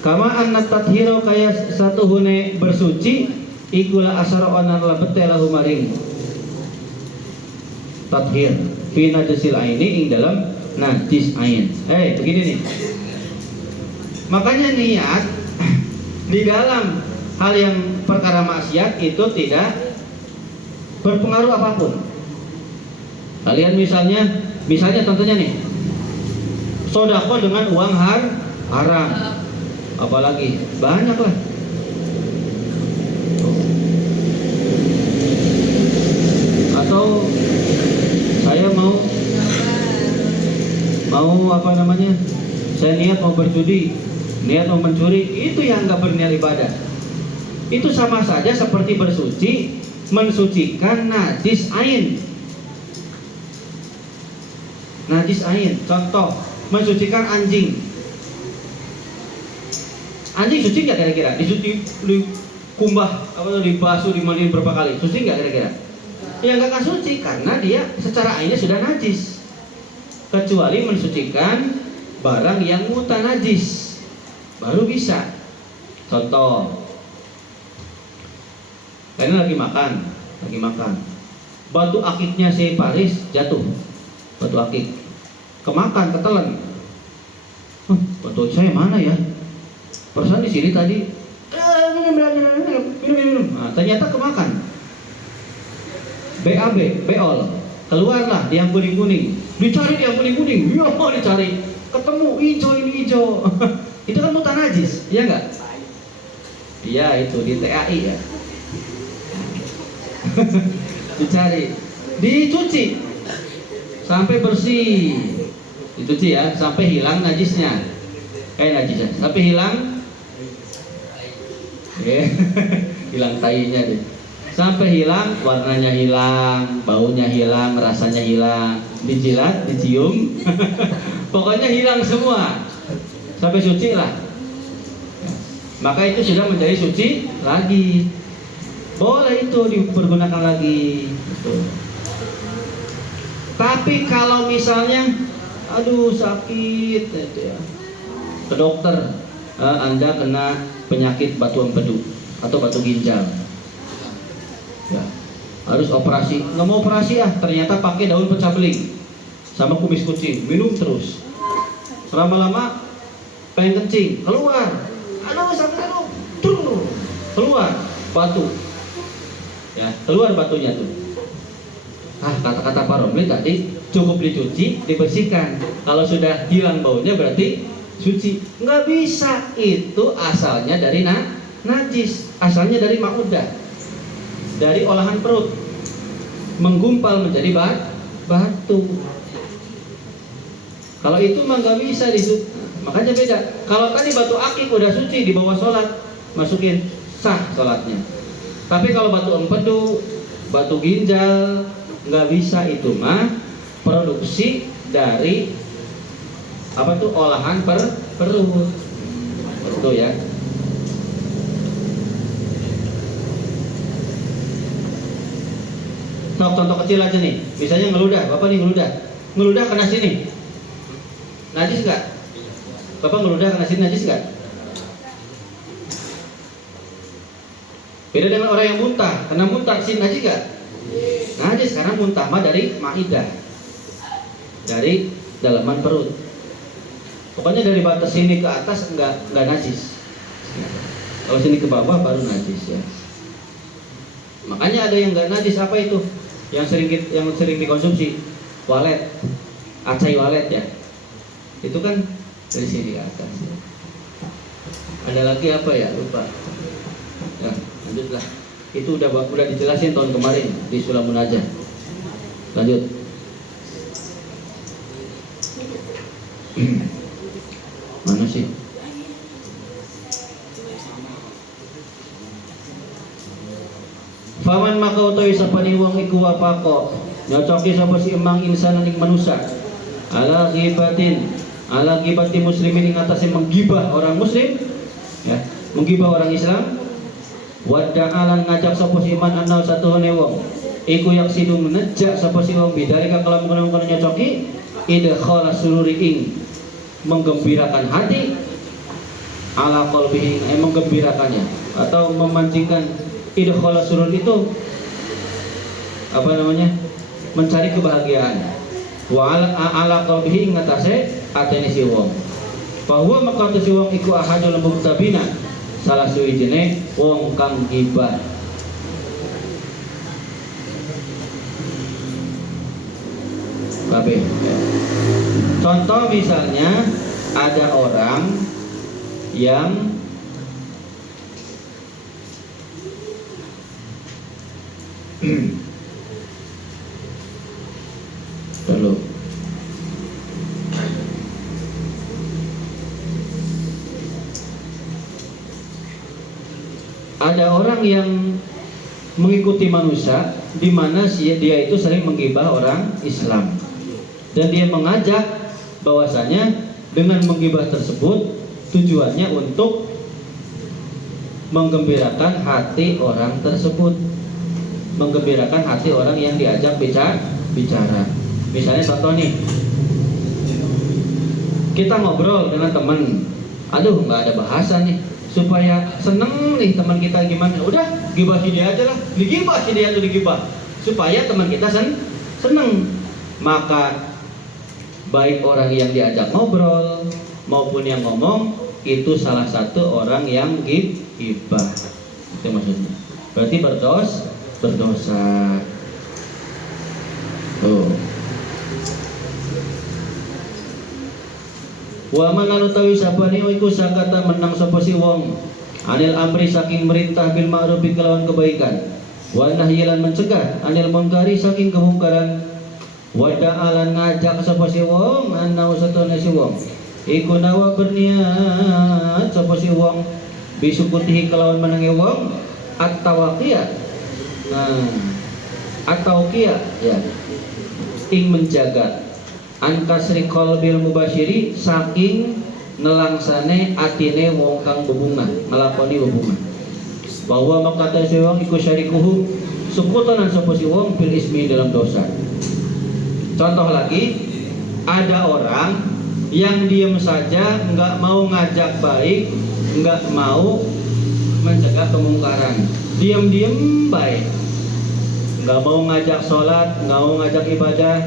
Kama anna tathiro kaya satu hune bersuci ikula asara onar labete lahu maring tathir fi najisil aini ing dalam najis ain. Begini nih. Makanya niat di dalam hal yang perkara maksiat itu tidak berpengaruh apapun. Kalian misalnya contohnya nih, sodako dengan uang haram, apalagi banyak lah. Atau saya mau apa namanya? Saya niat mau berjudi, niat mau mencuri, itu yang nggak berniat ibadah. Itu sama saja seperti bersuci, mensucikan najis ain. Najis ain, contoh, mensucikan anjing. Anjing suci nggak kira-kira? Dikumbah, dibasuh, dimandiin berapa kali? Suci nggak kira-kira? Ya nggak akan suci karena dia secara ainnya sudah najis. Kecuali mensucikan barang yang muta najis, baru bisa. Contoh, kalian lagi makan, batu akiknya si Paris jatuh, batu akik, kemakan, ketelan. Batu saya mana ya? Perasaan di sini tadi. Minum. Nah, ternyata kemakan. BAB, beol, keluarlah di yang kuning-kuning. Dicari di yang kuning-kuning, dicari, ketemu hijau. Itu kan muta najis, iya nggak? Iya itu di TAI ya. Dicari, dicuci sampai bersih, dicuci ya sampai hilang najisnya, sampai hilang, hilang tainya deh, sampai hilang, warnanya hilang, baunya hilang, rasanya hilang, dijilat, dicium, pokoknya hilang semua, sampai suci lah. Maka itu sudah menjadi suci lagi. Boleh itu dipergunakan lagi. Tapi kalau misalnya, aduh sakit, ya, ke dokter, Anda kena penyakit batu empedu atau batu ginjal, ya, harus operasi. Nggak mau operasi ternyata pakai daun pecah beling sama kumis kucing, minum terus. Lama-lama pengen kencing, keluar, aduh sakit, keluar batu. Ya, keluar batunya tuh. Kata-kata Pak Romli tadi cukup dicuci, dibersihkan. Kalau sudah hilang baunya berarti suci. Nggak bisa, itu asalnya dari najis, asalnya dari ma'udah, dari olahan perut, menggumpal menjadi batu. Kalau itu mah nggak bisa disuci. Makanya beda. Kalau tadi batu akik udah suci dibawa sholat, masukin, sah sholatnya. Tapi kalau batu empedu, batu ginjal, nggak bisa, itu mah produksi dari olahan perut. Itu ya. Contoh kecil aja nih, misalnya ngeludah, bapak nih ngeludah kena sini, najis nggak? Bapak ngeludah kena sini najis nggak? Beda dengan orang yang muntah, karena muntah sini najis gak? Najis karena muntah mah dari maidah, dari dalaman perut. Pokoknya dari batas sini ke atas enggak najis. Kalau sini ke bawah baru najis ya. Makanya ada yang enggak najis, apa itu? Yang sering dikonsumsi, walet, acai walet ya. Itu kan dari sini ke atas. Ya. Ada lagi apa ya? Lupa. Ya, lanjutlah. Itu udah dijelasin tahun kemarin di Sulamun aja. Lanjut. Mana sih? Faman maka utawi sapani wong iku wapako nyocoki sapa si emang insan ing manusia ala ghibati muslimin ing atase menggibah orang muslim ya, menggibah orang Islam. Wada'alan ngajak sapa si iman anau satu wong iku yaksidu menejak sapa si wong bidalika kelamun nyocoki idkhala sururi ing menggembirakan hati, ala qalbihi menggembirakannya atau memancingkan. Idkhala surur itu apa namanya, mencari kebahagiaan. Wa ala qalbihi ngatasé atene si wong. Bahwa maka si wong iku ahadul muktabina, salah suwijine wong kang gibah. Kabeh. Contoh misalnya ada orang yang dulu ada orang yang mengikuti manusia di mana dia itu sering menggibah orang Islam, dan dia mengajak bahwasanya dengan menggibah tersebut tujuannya untuk menggembirakan hati orang tersebut, menggembirakan hati orang yang diajak bicara. Misalnya contoh nih, kita ngobrol dengan teman, aduh nggak ada bahasa nih, supaya seneng nih teman kita gimana, udah gibahin dia aja lah, digibah si dia tuh digibah, supaya teman kita seneng. Maka baik orang yang diajak ngobrol maupun yang ngomong itu salah satu orang yang gibah. Itu maksudnya. Berarti berdosa. Tuh. Wa man lan utawi sapane iku sakata menang sapa si wong anil amri saking merintah bil ma'ruf kelawan kebaikan, wa nahyi lan mencegah anil munkari saking kemungkaran, wa ta'ala ngajak sapa si wong ana usatone si wong iku nawa berniat sapa si wong bisukutihi kelawan menangi wong at-tawaqiyah. Nah, at-tawqiyah ya ing menjaga ankasri qalbil mubashiri saking nelangsane atine wong kang bebungah ngelakoni bebungah, bahwa makata si wong iku syarikuhu sukutonan sapa si wong bil ismi dalam dosa. Contoh lagi, ada orang yang diam saja, nggak mau ngajak baik, nggak mau mencegah kemungkaran, diam-diam baik, nggak mau ngajak sholat, nggak mau ngajak ibadah.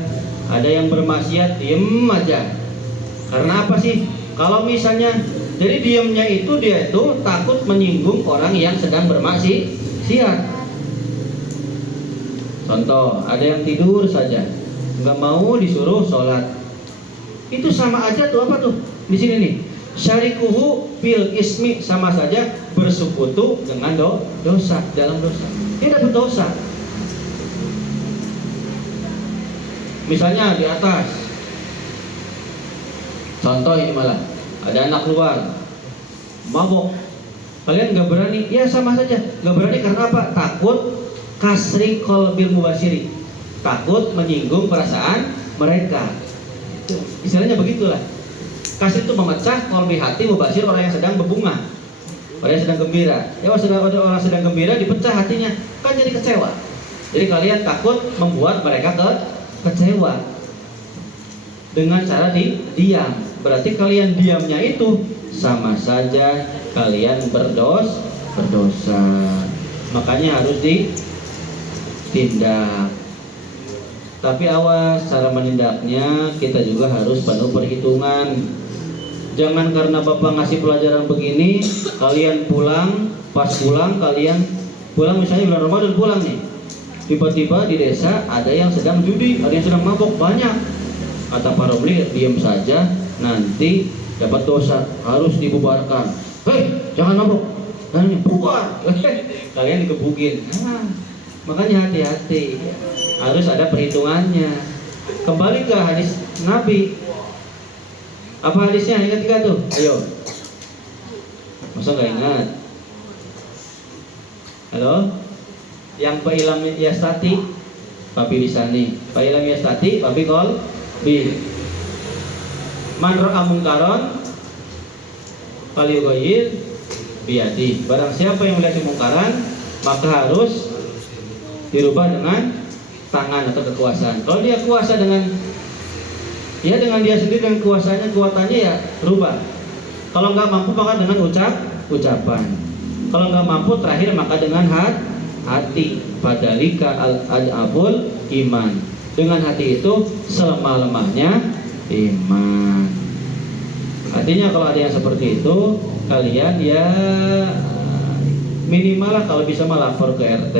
Ada yang bermaksiat, diem aja. Karena apa sih? Kalau misalnya, jadi diamnya itu dia itu takut menyinggung orang yang sedang bermaksiat. Contoh, ada yang tidur saja, nggak mau disuruh sholat. Itu sama aja tuh apa tuh? Di sini nih, syarikuhu bil ismi, sama saja bersekutu dengan dosa, dalam dosa. Dia dapat dosa. Misalnya di atas, contoh ini malah ada anak keluar mabok, kalian nggak berani, ya sama saja nggak berani. Karena apa? Takut kasri qalbil mubashiri, takut menyinggung perasaan mereka. Itu istilahnya begitulah. Kasri itu memecah qalbi hati mubashir, orang yang sedang berbunga, orang yang sedang gembira. Ya orang sedang gembira dipecah hatinya, kan jadi kecewa. Jadi kalian takut membuat mereka kecewa dengan cara diam. Berarti kalian diamnya itu sama saja kalian berdosa. Makanya harus ditindak. Tapi awas, cara menindaknya kita juga harus penuh perhitungan. Jangan karena Bapak ngasih pelajaran begini, kalian pulang, pas pulang kalian pulang misalnya bulan Ramadan pulang nih, tiba-tiba di desa ada yang sedang judi, ada yang sedang mabok banyak. Kata para Romli, diam saja, nanti dapat dosa, harus dibubarkan. Hei, jangan mabok, dan bubar. Kalian dikebukin. Nah, makanya hati-hati, harus ada perhitungannya. Kembali ke hadis Nabi. Apa hadisnya? Ingat gak tuh? Ayo. Masa gak ingat? Halo? Yang fa'ilam yastati babi lisani, fa'ilam yastati babi kol bi man ra'a mungkaron falyughayyir biyadi. Barang siapa yang melihat kemungkaran maka harus dirubah dengan tangan atau kekuasaan. Kalau dia kuasa dengan Ya dengan dia sendiri, dengan kekuatannya ya rubah. Kalau nggak mampu maka dengan ucapan. Kalau nggak mampu terakhir maka dengan hati. Padalika al-abul iman. Dengan hati itu selemah-lemahnya iman. Artinya kalau ada yang seperti itu, kalian ya minimal lah kalau bisa mah lapor ke RT,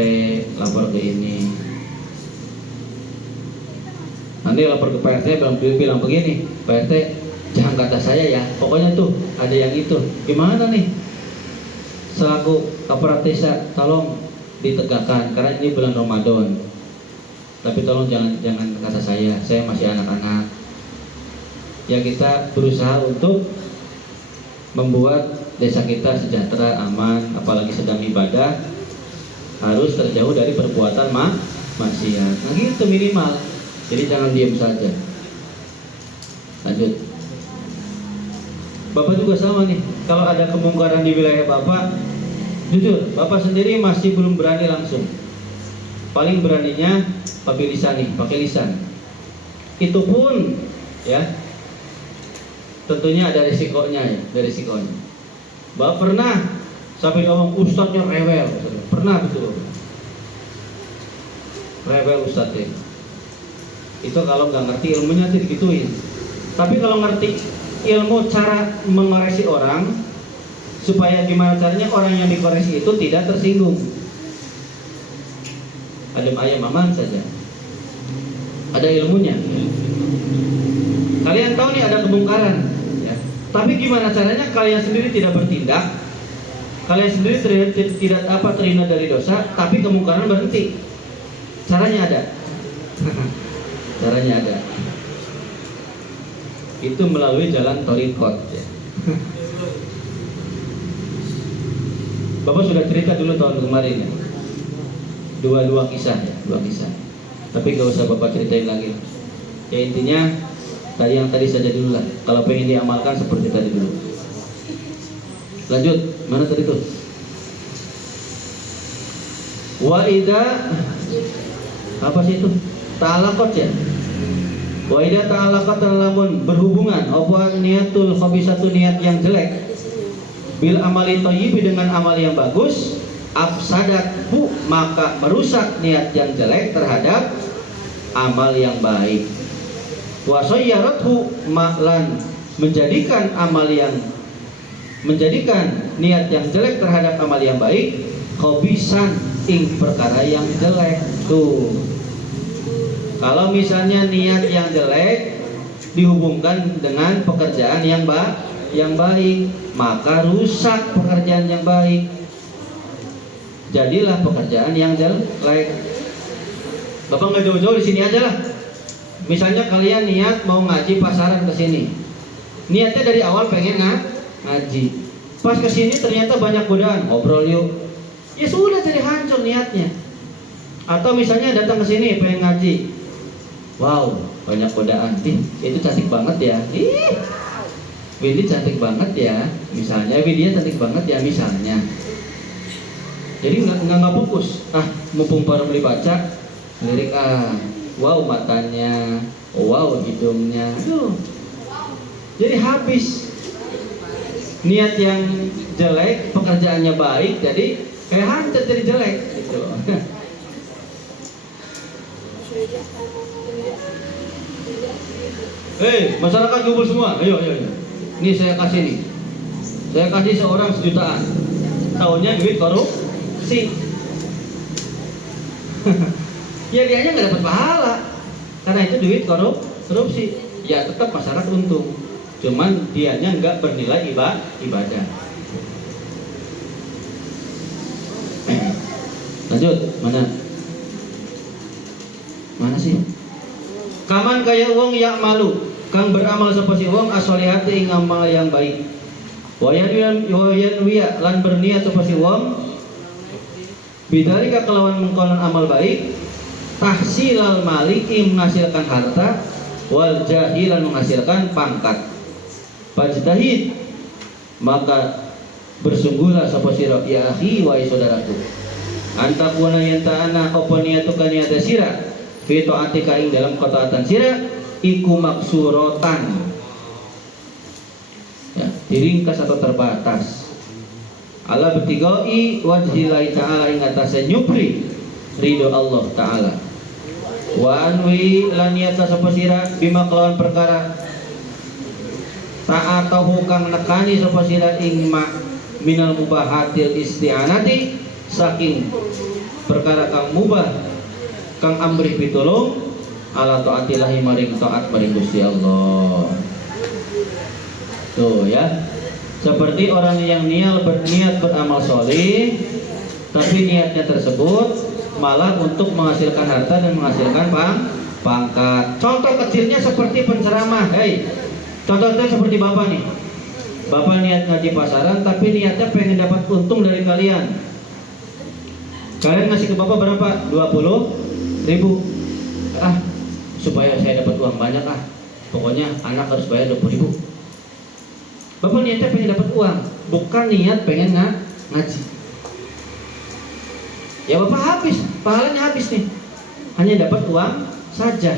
lapor ke ini. Nanti lapor ke Pak RT bilang begini, Pak RT jangan kata saya ya, pokoknya tuh ada yang itu. Gimana nih? Selaku aparat desa, tolong ditegakkan karena ini bulan Ramadan. Tapi tolong jangan kata saya masih anak-anak. Ya kita berusaha untuk membuat desa kita sejahtera, aman, apalagi sedang ibadah harus terjauh dari perbuatan maksiat. Nah gitu minimal. Jadi jangan diam saja. Lanjut. Bapak juga sama nih. Kalau ada kemungkaran di wilayah Bapak, jujur, Bapak sendiri masih belum berani langsung. Paling beraninya pakai lisan. Itu pun ya tentunya ada risikonya ya, Bapak pernah sampai ngomong ustadznya rewel, pernah betul. Rewel ustadznya. Itu kalau nggak ngerti ilmunya digituin. Tapi kalau ngerti ilmu cara mengoreksi orang, supaya gimana caranya orang yang dikoreksi itu tidak tersinggung. Adem ayam aman saja. Ada ilmunya. Kalian tahu nih ada kemungkaran, ya. Tapi gimana caranya kalian sendiri tidak bertindak? Kalian sendiri tidak terhindar dari dosa, tapi kemungkaran berhenti. Caranya ada. Caranya ada. Itu melalui jalan thariqat ya. Bapak sudah cerita dulu tahun kemarin ya. Dua kisah. Tapi gak usah Bapak ceritain lagi. Ya intinya yang tadi saja dulu lah. Kalau pengen diamalkan seperti tadi dulu. Lanjut, mana tadi tuh? Wa idza apa sih itu? Ta'alaqat ya. Wa idza ta'alaqat lamun berhubungan apa niatul khabisatu niat yang jelek bil amali thayyibi dengan amal yang bagus, afsadathu maka merusak niat yang jelek terhadap amal yang baik. Wa sayyarathu maklan menjadikan niat yang jelek terhadap amal yang baik khabisan ing perkara yang jelek tuh. Kalau misalnya niat yang jelek dihubungkan dengan pekerjaan yang baik, maka rusak pekerjaan yang baik. Jadilah pekerjaan yang jelek. Bapak nggak jauh-jauh di sini aja lah. Misalnya kalian niat mau ngaji pasaran ke sini. Niatnya dari awal pengen ngaji. Pas ke sini ternyata banyak godaan, ngobrol yuk. Ya sudah jadi hancur niatnya. Atau misalnya datang ke sini pengen ngaji. Wow, banyak godaan. Itu cantik banget ya. Widya cantik banget ya. Misalnya Widya cantik banget ya misalnya. Jadi nggak fokus. Mumpung baru beli baca, lirik wow matanya, wow hidungnya. Jadi habis. Niat yang jelek, pekerjaannya baik, jadi kayak hancur jadi jelek gitu. Masyarakat kumpul semua, ayo. Ini saya kasih nih. Saya kasih seorang 1 jutaan. Tahunnya duit korupsi. Ya dianya nggak dapat pahala karena itu duit korupsi. Ya tetap masyarakat untung. Cuman dianya nggak bernilai ibadah. Lanjut, mana sih? Kaman kaya wong yak malu kang beramal sapa si wong asolihati ing amal yang baik. Wayan wiya lan berniat sapa si wong bidzalika kelawan mengkonon amal baik tahsilal maliki menghasilkan harta wal jahilan menghasilkan pangkat. Fajtahid maka bersungguhlah sapa sira ya akhi wa saudaraku antakuna yanta ana apa niatuka niata sira fi taatika ing dalam ketaatan sira iku maksurotan, ya, diringkas atau terbatas. Ala bertigai wajhillahi ta'ala ing atase nyupri ridho Allah ta'ala. Wa anwi lan niata sapa sira bima kelawan perkara ta'atahu kang nekani sapa sira ing ma minal mubahatil isti'anati, saking perkara kang mubah kang amrih pitulung ala taatillahi maring taat maring Gusti Allah. Tuh ya, seperti orang yang berniat beramal soleh, tapi niatnya tersebut malah untuk menghasilkan harta dan menghasilkan pangkat. Contoh kecilnya seperti penceramah. Contohnya seperti bapak nih. Bapak niat ngaji pasaran, tapi niatnya pengen dapat untung dari kalian. Kalian ngasih ke bapak berapa? 20.000. Supaya saya dapat uang banyak pokoknya anak harus bayar 20.000. Bapak niatnya pengen dapat uang, bukan niat pengen ngaji. Ya bapak habis, pahalanya habis nih, hanya dapat uang saja.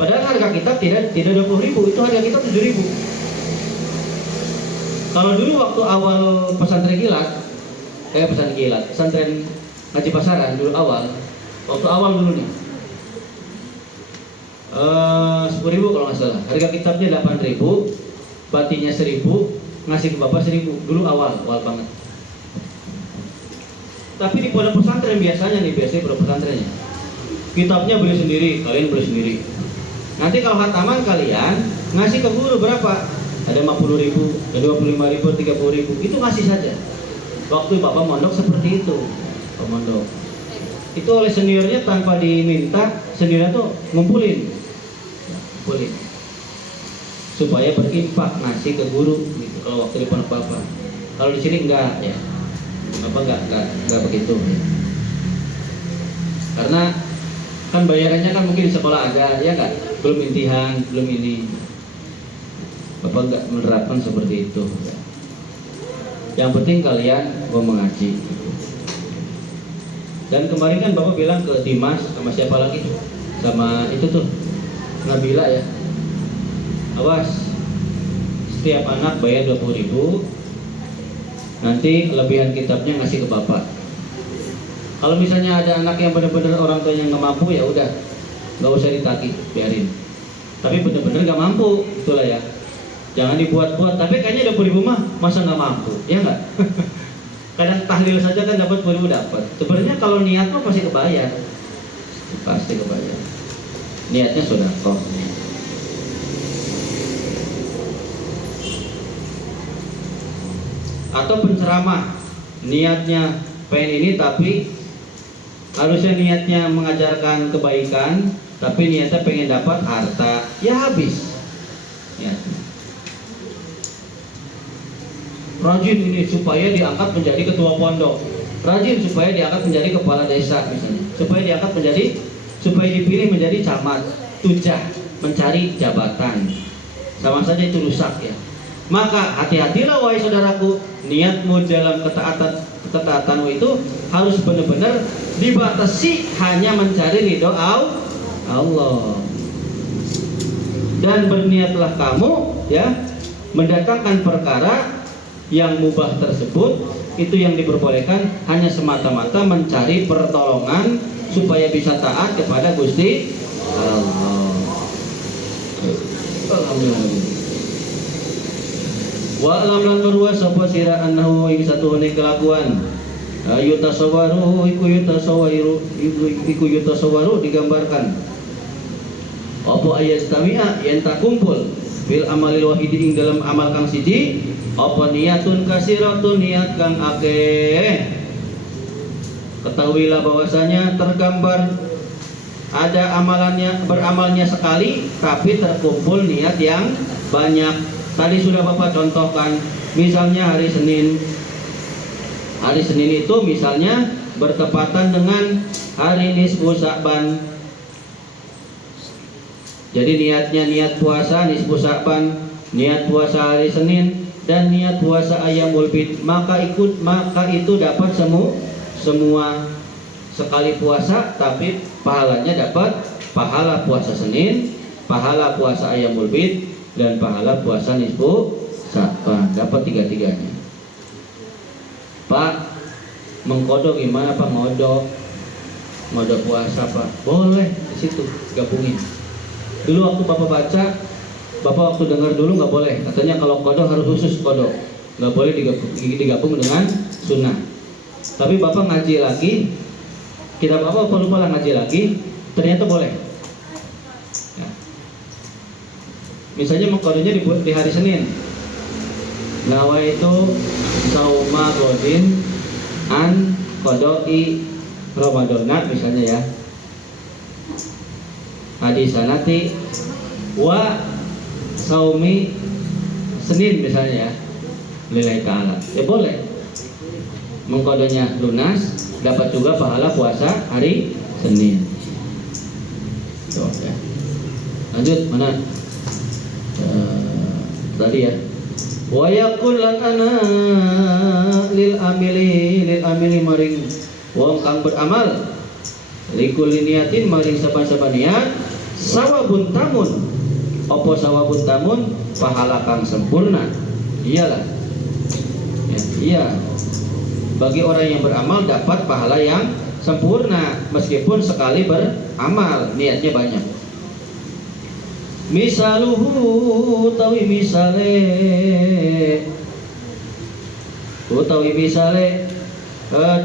Padahal harga kitab tidak 20.000, itu harga kitab 7.000. Kalau dulu waktu awal pesantren ngaji pasaran dulu waktu awal dulu nih, 10.000 kalau nggak salah. Harga kitabnya 8.000. Batinya 1.000, ngasih ke bapak 1.000 dulu awal banget. Tapi di pondok pesantren biasanya pondok pesantrennya kitabnya beli sendiri, kalian beli sendiri. Nanti kalau hataman kalian ngasih ke guru berapa? Ada 50.000, ada 25.000, 30.000, itu ngasih saja. Waktu bapak mondok seperti itu, mondok itu oleh seniornya tanpa diminta, seniornya tuh ngumpulin supaya berimpak ngasih ke guru gitu. Kalau waktu di pondok bapak, kalau di sini enggak ya, bapak enggak begitu. Karena kan bayarannya kan mungkin di sekolah ada, ya enggak, belum intihan, belum ini. Bapak enggak menerapkan seperti itu. Yang penting kalian mau mengaji. Dan kemarin kan bapak bilang ke Dimas sama siapa lagi, sama itu tuh Nabila ya. Awas, setiap anak bayar 20.000, nanti kelebihan kitabnya ngasih ke bapak. Kalau misalnya ada anak yang benar-benar orang tuanya nggak mampu, ya udah, nggak usah ditagih, biarin. Tapi benar-benar nggak mampu, itulah ya. Jangan dibuat-buat. Tapi kayaknya 20.000 mah masa nggak mampu, ya nggak? Kadang tahlil saja kan dapat 20.000 dapat. Sebenarnya kalau niat mah pasti kebayar, Niatnya sudah kok. Atau penceramah niatnya pengen ini, tapi harusnya niatnya mengajarkan kebaikan, tapi niatnya pengen dapat harta, ya habis ya. Rajin ini supaya diangkat menjadi ketua pondok, rajin supaya diangkat menjadi kepala desa misalnya, supaya dipilih menjadi camat, tujah, mencari jabatan, sama saja itu rusak ya. Maka hati-hatilah wahai saudaraku, niatmu dalam ketaatanmu itu harus benar-benar dibatasi hanya mencari ridho Allah. Dan berniatlah kamu ya mendatangkan perkara yang mubah tersebut, itu yang diperbolehkan hanya semata-mata mencari pertolongan supaya bisa taat kepada Gusti Allah. Alhamdulillah. Wa alam lan nurwa sapa sira annahu ing satuhune kelakuan yutasawaru iku yutasawaru digambarkan apa ayat tamia yen tak kumpul bil amalil wahidi ing dalam amal kang siji apa niatun kasiratun niat kang akeh. Ketahuilah bahwasanya tergambar ada beramalnya sekali tapi terkumpul niat yang banyak. Tadi sudah Bapak contohkan, misalnya hari Senin itu misalnya bertepatan dengan hari nisfu Sya'ban. Jadi niatnya niat puasa nisfu Sya'ban, niat puasa hari Senin, dan niat puasa Ayyamul Bid, maka itu dapat semua sekali puasa, tapi pahalanya dapat pahala puasa Senin, pahala puasa Ayyamul Bid dan pahala puasa nisfu Sya'ban, dapat tiga-tiganya. Pak, mengkodok gimana Pak? Ngodok puasa Pak? Boleh, di situ gabungin. Dulu waktu Bapak baca, Bapak waktu dengar dulu nggak boleh. Katanya kalau kodok harus khusus kodok, nggak boleh digabung dengan sunnah. Tapi Bapak ngaji lagi, kita Bapak lupa lah ngaji lagi, ternyata boleh. Ya. Misalnya mengkodoknya di hari Senin. Nawaitu sauma godin an kodoi Ramadana misalnya ya. Hadisanati wa saumi Senin misalnya ya. Lillahi ta'ala. Ya boleh. Mengkodonya lunas, dapat juga pahala puasa hari Senin. Tuh, ya. Lanjut mana? Tadi ya. Wa yaqul lan ana lil amili maring wong kang beramal likulli niyatin maring saban-saban niat sawabun tamun. Apa sawabun tamun? Pahala kang sempurna. Iyalah. Ya, iya. Bagi orang yang beramal dapat pahala yang sempurna meskipun sekali beramal, niatnya banyak. Misaluhu utawi misale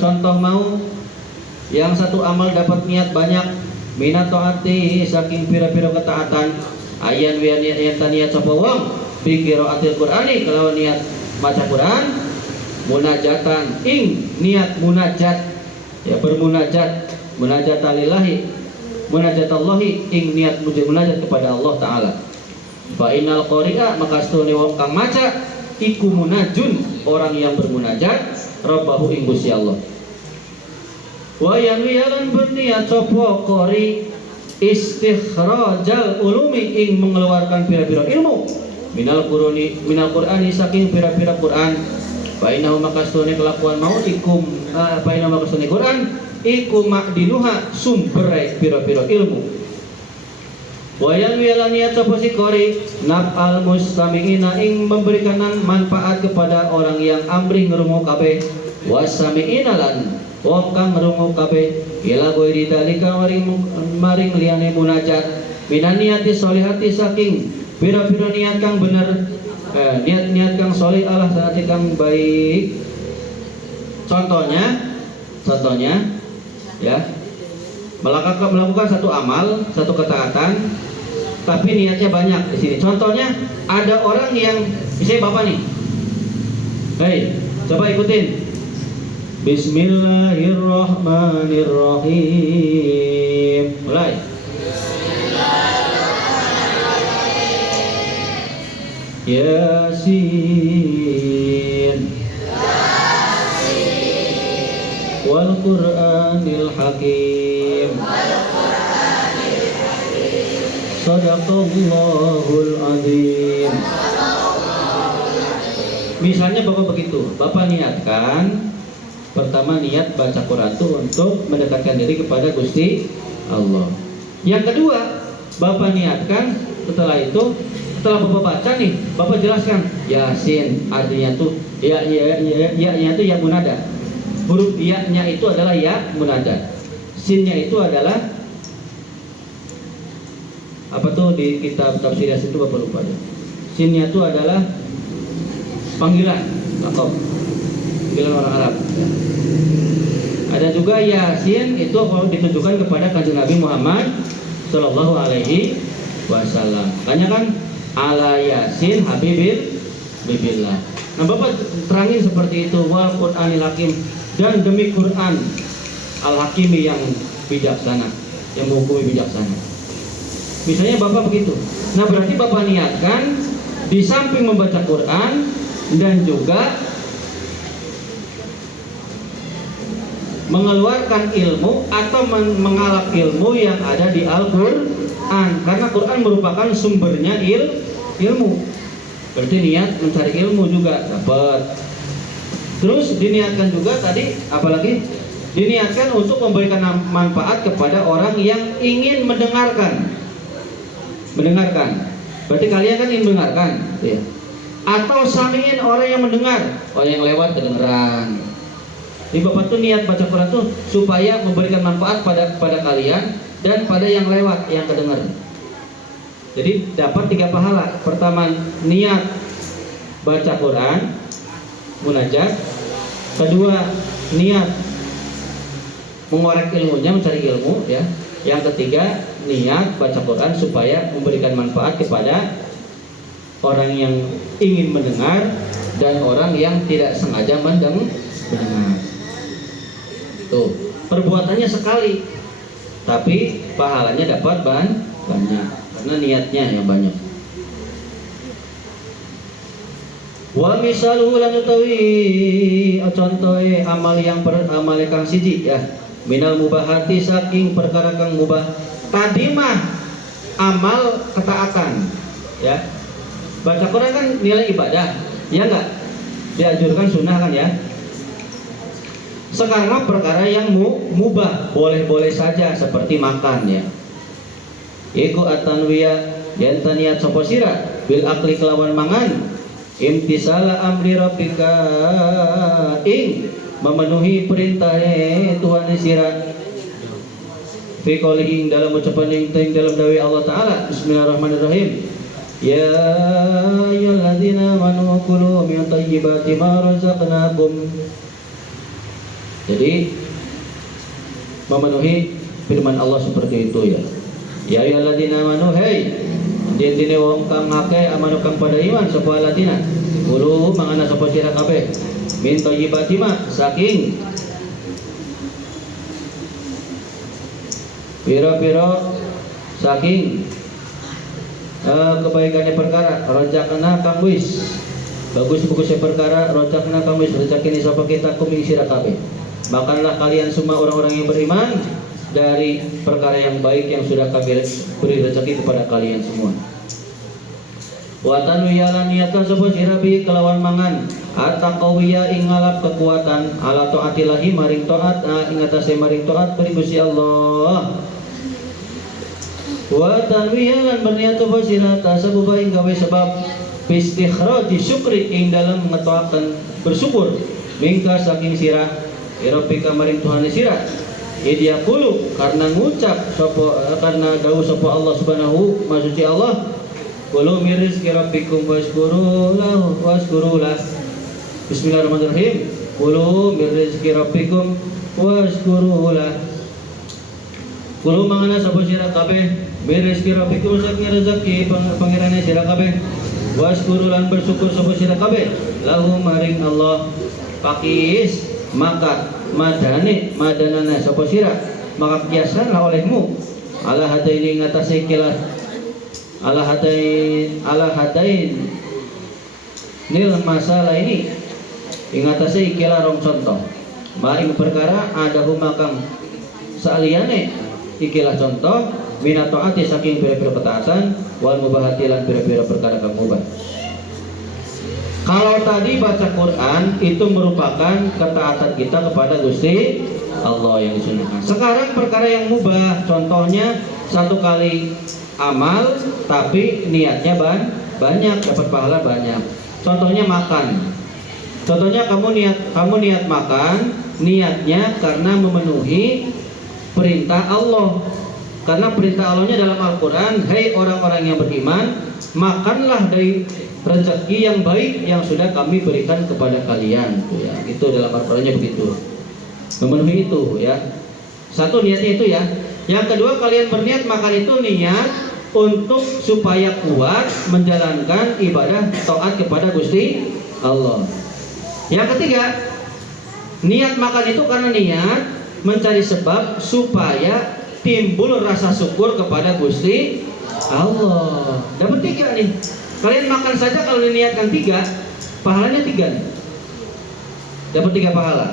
contoh mau yang satu amal dapat niat banyak minat taati saking pira-pira ketaatan ayan wian niat sapa wong bi qiraatil qur'ani kalau niat maca Quran munajatan ing niat munajat ya bermunajat munajatalillahi munajatallahi ing niat munajat kepada Allah Ta'ala. Fa innal qari'a maka stune wong kang maca iku munajun orang yang bermunajat rabbahu ing Gusti Allah. Wa yanwi lan berniat sapa qari istikhrajal ulumi ing mengeluarkan pira-pira ilmu minal qur'ani saking pira-pira Quran. Fa innahu maka stune kelakuan mau ikum fa innahu maka stune Quran iku makdinuha sumber piro-piro ilmu. Wayan wialan niat sapa si qori naf'al mustami'ina ing memberikan manfaat kepada orang yang amrih ngrungu kabeh wasami'ina lan wong kang ngrungu kabeh ila ghairi dalika maring liyane munajat minan niati sholihati saking piro-piro niat kang bener niat-niat kang sholih Allah sanate kang baik. Contohnya ya melakukan satu amal, satu ketaatan, tapi niatnya banyak di sini. Contohnya ada orang yang misalnya bapak nih, hei coba ikutin. Bismillahirrahmanirrahim. Mulai. Yasin. Wal Qur'anil Hakim. Shadaqallahul Azim. Misalnya Bapak begitu, Bapak niatkan pertama niat baca Quran itu untuk mendekatkan diri kepada Gusti Allah. Yang kedua, Bapak niatkan setelah Bapak baca nih, Bapak jelaskan Yasin artinya tuh ya-nya itu ya munada. Huruf ya-nya itu adalah ya munada. Sin-nya itu adalah apa tuh di kitab tafsir Yasin itu Bapak lupa ya. Sin-nya itu adalah panggilan, panggilan orang Arab. Ada juga Yasin itu ditujukan kepada Kanjeng Nabi Muhammad Sallallahu Alaihi Wasallam. Makanya kan ala Yasin Habibillah. Nah Bapak terangin seperti itu wal Qur'anil Hakim dan demi Quran Al-Hakimi yang bijaksana, yang menghukumi bijaksana. Misalnya Bapak begitu. Nah berarti Bapak niatkan di samping membaca Quran dan juga mengeluarkan ilmu atau mengalap ilmu yang ada di Al-Quran, karena Quran merupakan sumbernya ilmu. Berarti niat mencari ilmu juga dapat. Terus diniatkan juga tadi apalagi diniatkan untuk memberikan manfaat kepada orang yang ingin mendengarkan. mendengarkan. Berarti kalian kan ingin mendengarkan, ya. Atau samiin, orang yang mendengar, orang yang lewat kedengeran. Di Bapak tuh niat baca Quran tuh supaya memberikan manfaat pada kalian dan pada yang lewat, yang kedengar. Jadi dapat 3 pahala. Pertama, niat baca Quran, munajat. Kedua, niat mengorek ilmunya, mencari ilmu, ya. Yang ketiga, niat baca Quran supaya memberikan manfaat kepada orang yang ingin mendengar dan orang yang tidak sengaja mendengar. Tuh, perbuatannya sekali, tapi pahalanya dapat banyak karena niatnya yang banyak. Wa misaluhu lan utawi contohe amal yang amal kang siji, ya. Minal mubahati, saking perkara kang mubah. Tadi mah amal ketaatan, ya. Baca Quran kan nilai ibadah, ya enggak? Dianjurkan sunnah kan, ya. Sekarang perkara yang mubah, boleh-boleh saja, seperti makan, ya. Iku atanwiya yen niat sapa sira bil akli kelawan mangan, imtisala amri rabbika, ing memenuhi perintah Tuhan sira. Fi qoulihi, dalam ucapan yang dalam dawai Allah Ta'ala, bismillahirrahmanirrahim. Ya ayyuhalladzina amanu kulu min thayyibati ma razaqnakum. Jadi memenuhi firman Allah seperti itu, ya. Ya ayyuhalladzina amanu, hey dene wong kang ngake amanu kang pada iman sapa alladzina kulu mangana sapa sira kabeh min thayyibati ma, saking pira-pira saking kebaikannya perkara, rojakna kang wis bagus-bagusnya perkara, rojakna kang wis rezekine sapa kita kuming sira kabeh. Makanlah kalian semua orang-orang yang beriman dari perkara yang baik yang sudah kami beri rezeki kepada kalian semua. Wa tanwiyalan niatan sapa sira bi kelawan mangan ataqawiya ing ngalap kekuatan ala taatillahi maring taat, ing atase maring taat beri Gusti Allah. Wa tanwiyalan berniat sapa sira tasabbuba ing gawe sebab istikhraji syukri ing dalam ngetoaken bersyukur mingka saking sira Rabbika maring Tuhan sira. Idya kulu karena ngucap sapa, karena dawuh sapa Allah Subhanahu maksudnya Allah, kulu min rizqi rabbikum washkuru lahu washkuru lah. Bismillahirrahmanirrahim. Kulu min rizqi rabbikum washkuru lah. Kulu mangana sapa sira kabeh min rizqi rabbikum saking rezeki pangerane sira kabeh, washkuru lan bersyukur sapa sira kabeh lahu maring Allah. Pakis maka madanana sapa sira, maka kiasanlah olehmu ala hadaini ngatasi kilas ala hadain nil masalah ini ingatasi ikilah rong contoh maring perkara ada humakang saliyane ikilah contoh minatoati saking pira-pira ketaatan wal mubahati lan pira-pira perkara kang mubah. Kalau tadi baca Quran itu merupakan ketaatan kita kepada Gusti Allah yang disunahkan. Sekarang perkara yang mubah, contohnya satu kali amal tapi niatnya banyak, dapat pahala banyak. Contohnya makan. Contohnya kamu niat makan, niatnya karena memenuhi perintah Allah. Karena perintah Allahnya dalam Al-Quran, hai orang-orang yang beriman, makanlah dari rezeki yang baik yang sudah kami berikan kepada kalian, ya. Itu dalam Al-Qur'annya begitu. Memenuhi itu, ya. Satu niatnya itu, ya. Yang kedua, kalian berniat makan itu niat untuk supaya kuat menjalankan ibadah taat kepada Gusti Allah. Yang ketiga, niat makan itu karena niat mencari sebab supaya timbul rasa syukur kepada Gusti Allah. Dapat 3 nih. Kalian makan saja kalau diniatkan 3, pahalanya 3 nih. Dapat 3 pahala.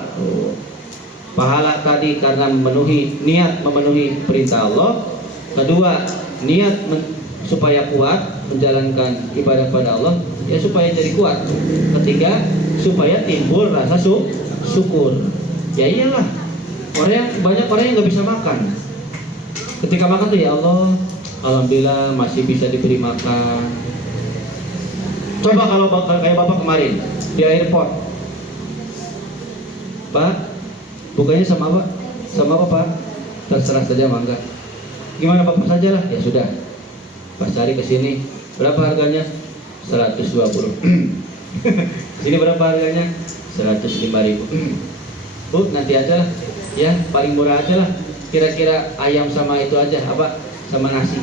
Pahala tadi karena niat memenuhi perintah Allah. Kedua, niat supaya kuat menjalankan ibadah pada Allah, ya supaya jadi kuat. Ketiga, supaya timbul rasa syukur. Ya iyalah. Banyak orang yang nggak bisa makan. Ketika makan tuh, ya Allah, alhamdulillah masih bisa diberi makan. Coba kalau kayak bapak kemarin di airport, Pak, bukanya sama apa? Sama apa Pak? Terserah saja mangga. Gimana Bapak saja lah, ya sudah. Pas cari ke sini, berapa harganya? 120. Sini berapa harganya? 105.000. Bu, nanti aja lah. Ya, paling murah aja lah. Kira-kira ayam sama itu aja, apa? Sama nasi.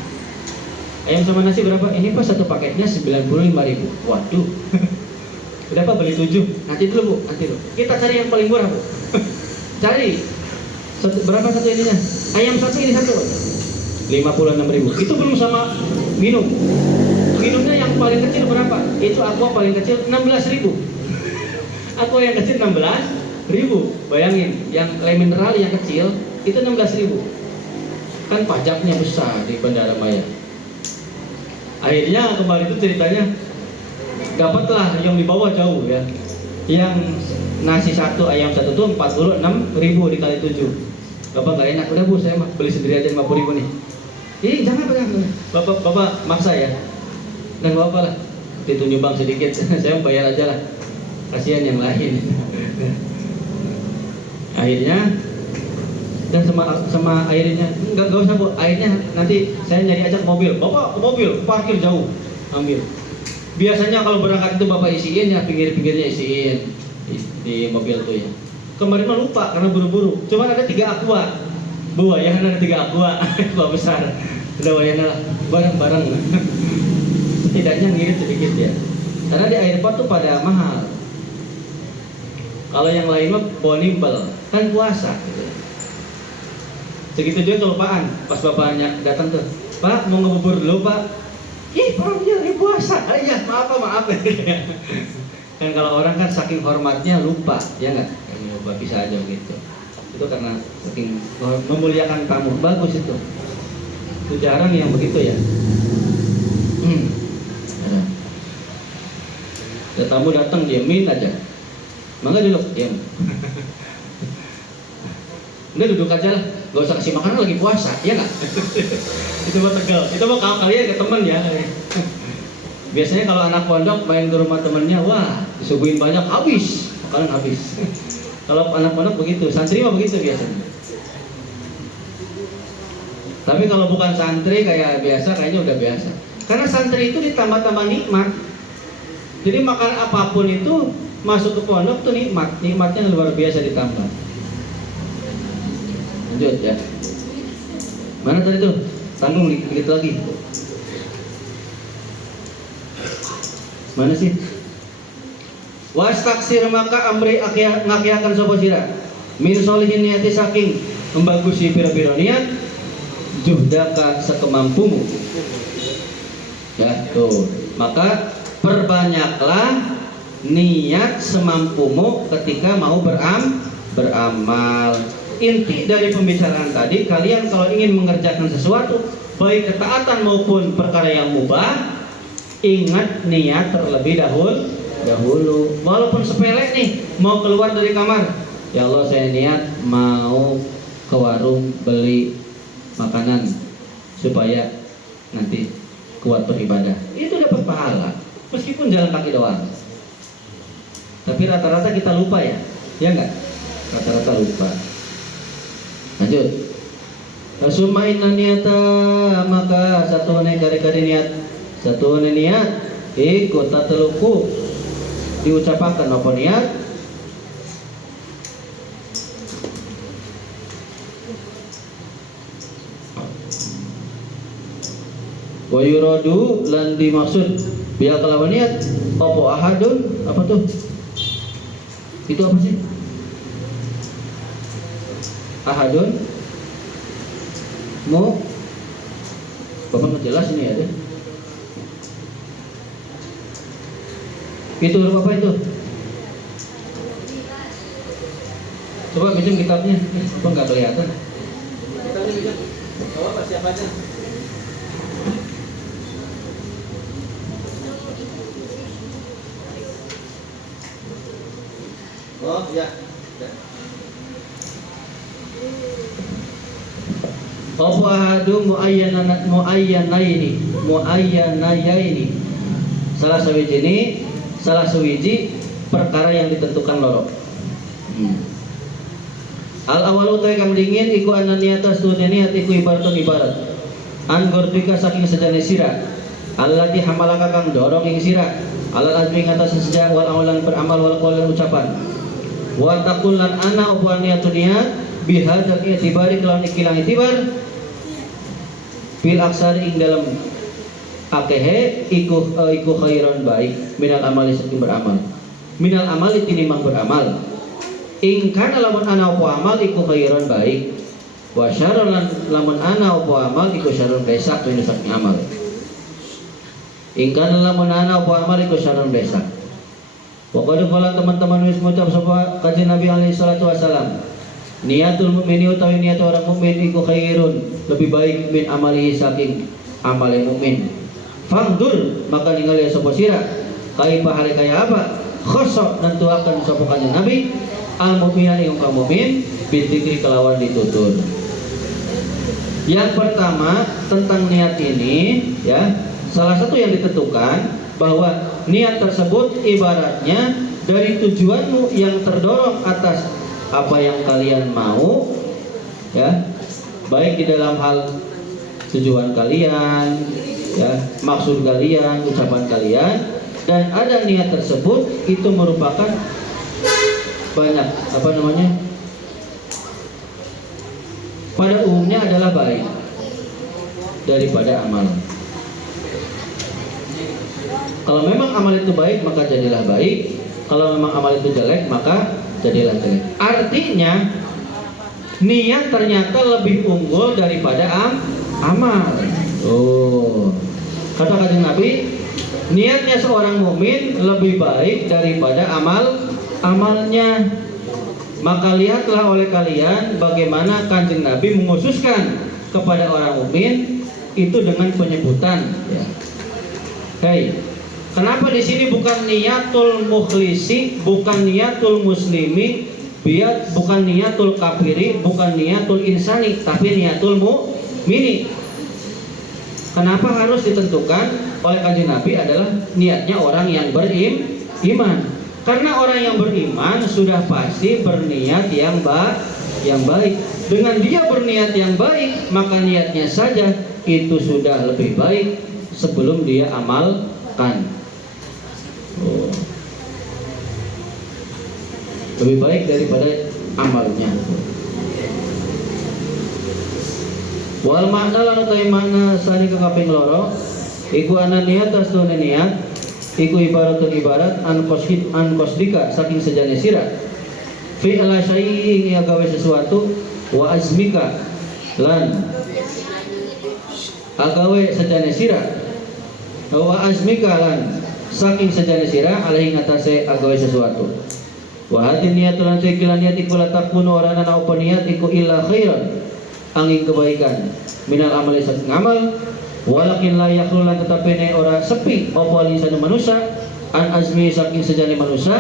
Ayam sama nasi berapa? Ini Pak satu paketnya 95.000. Waduh. Udah Pak beli 7. Nanti dulu Bu, nanti dulu. Kita cari yang paling murah Bu. Cari. Berapa satu ininya? Ayam satu ini satu. 56.000. Itu belum sama minum. Minumnya yang paling kecil berapa? Itu aqua paling kecil 16.000. Aqua yang kecil 16.000. Bayangin, yang air mineral yang kecil itu 16.000. Kan pajaknya besar di Bandara Maya. Akhirnya kemarin itu ceritanya dapatlah yang di bawah jauh ya. Yang nasi satu, ayam satu tuh 46.000 dikali 7. Bapak nggak enak, udah Bu, saya beli sendiri aja 50.000 nih. Ih jangan. Bapak maksa ya. Dan bapak lah, itu nyumbang sedikit, saya bayar aja lah. Kasihan yang lain. Akhirnya dan sama airnya nggak usah Bu, airnya nanti saya nyari aja ke mobil. Bapak ke mobil, parkir jauh, ambil. Biasanya kalau berangkat itu Bapak isiin ya, pinggir-pinggirnya isiin di mobil tuh ya. Kemarin mah lupa karena buru-buru. Cuma ada 3 aqua. Buayan ada 3 aqua. Aqua besar. Udah wayan lah. Bareng-bareng. Setidaknya ngirit sedikit ya. Karena di airport tuh pada mahal. Kalau yang lain mah bonimbel. Kan puasa gitu. Segitu juga kelupaan. Pas bapaknya datang tuh, Pak mau ngebubur dulu Pak. Ih orang dia lagi puasa. Ya maaf. Kan kalau orang kan saking hormatnya lupa, ya nggak? Lupa bisa aja gitu. Itu karena saking memuliakan tamu. Bagus itu. Itu jarang yang begitu ya. Ada tamu datang diamin aja. Mangga duduk, diam. Udah duduk aja lah, gak usah kasih makanan lagi puasa, ya nggak? Itu mah Tegal. Itu mah kalian ke temen ya. Biasanya kalau anak pondok main ke rumah temennya, wah disuguhin banyak, habis makanan habis. Kalau anak pondok begitu, santri mah begitu biasanya. Tapi kalau bukan santri kayak biasa, kayaknya udah biasa. Karena santri itu ditambah-tambah nikmat. Jadi makan apapun itu masuk ke pondok tuh nikmat, nikmatnya luar biasa ditambah. Lanjut ya. Mana tadi tuh? Tanggung dikit lagi. Mana sih? Wastaksir maka amri ngakiakan sapa sira. Min solihin niati saking membagusi pira-pira niat juhdaka sekemampumu. Ya tuh. Maka perbanyaklah niat semampumu ketika mau beramal. Inti dari pembicaraan tadi, kalian kalau ingin mengerjakan sesuatu, baik ketaatan maupun perkara yang mubah, ingat niat terlebih dahulu. Walaupun sepele nih, mau keluar dari kamar, ya Allah saya niat mau ke warung beli makanan supaya nanti kuat beribadah. Itu dapat pahala, meskipun jalan kaki doang. Tapi rata-rata kita lupa ya enggak? Rata-rata lupa. Lanjut. Summa inna niyata, maka satu kari niat, satu niat ikut tateluku diucapkan apa niat wa yuradu lan dimaksud biar kelawan niat apa ahadun, apa tuh? Itu apa sih? Ahadun mau Bapak nggak jelas ini ya deh. Itu huruf apa itu? Coba pinjam kitabnya. Apa nggak kelihatan? Kitabnya pinjam. Coba apa siapanya? Oh ya. Apa ahadu muayyanayaini. Salah sewiji perkara yang ditentukan loro. Al awalu ta kang dingin iku ananiata stune niat iku ibarat an gordika saking sejane sira allati hamalaka kang dorong ing sira alal azmi ngatas sejak wal awalan beramal wal qaul ucapan wa taqulan ana apa niatun niat bihadzal i'tibari kelawan ikilang itibar fil aksar ing dalam akehe iku khairan baik minal amali saking beramal minal amali tinimang beramal ing kana lamun ana apa amal iku khairan baik wa syarrun lamun ana apa amal iku syarrun besak min saking amal ing kana lamun ana apa amal iku syarrun besak wa qad qala teman-teman wis ngucap sapa kanjeng Nabi alaihi salatu wasalam niatul mukmini utawi niat orang mukmin iku khairun lebih baik min amalihi saking amale mukmin fangdur maka ningali sapa sira kaifa hale kaya apa khoso nentuaken sapa kanjeng Nabi al mukminan ing kaum mukmin bidzikri kelawan ditutur. Yang pertama tentang niat ini ya, salah satu yang ditentukan bahwa niat tersebut ibaratnya dari tujuanmu yang terdorong atas apa yang kalian mau ya, baik di dalam hal tujuan kalian ya, maksud kalian, ucapan kalian, dan ada niat tersebut itu merupakan banyak pada umumnya adalah baik daripada amal. Kalau memang amal itu baik maka jadilah baik, kalau memang amal itu jelek maka jadilah jelek. Artinya niat ternyata lebih unggul daripada amal. Kata kanjeng Nabi, niatnya seorang mukmin lebih baik daripada amalnya. Maka lihatlah oleh kalian bagaimana kanjeng Nabi mengkhususkan kepada orang mukmin itu dengan penyebutan ya. Hei, kenapa di sini bukan niatul mukhlisi, bukan niatul muslimi, bukan niatul kafiri, bukan niatul insani, tapi niatul mukmini? Kenapa harus ditentukan oleh kanjeng Nabi adalah niatnya orang yang beriman? Karena orang yang beriman sudah pasti berniat yang baik. Dengan dia berniat yang baik, maka niatnya saja itu sudah lebih baik sebelum dia amalkan. Lebih baik daripada amalnya. Wal makna lan utawi makna sani kaping loro iku ana niat astune niat iku ibarat an qasdika saking sejane sira fi ala syai'in ya gawe sesuatu wa azmika lan agawe sejane sira wa azmika lan saking sejane sira alaihi ngatasé agawe sesuatu wa hadin niatul antikilan niat iku latakun ora ana apa niat iku illa khairan angin kebaikan minal amali saking amal walakin la yakhlulan tetapi ne ora sepi apa lisan manusia an azmi saking sejane manusia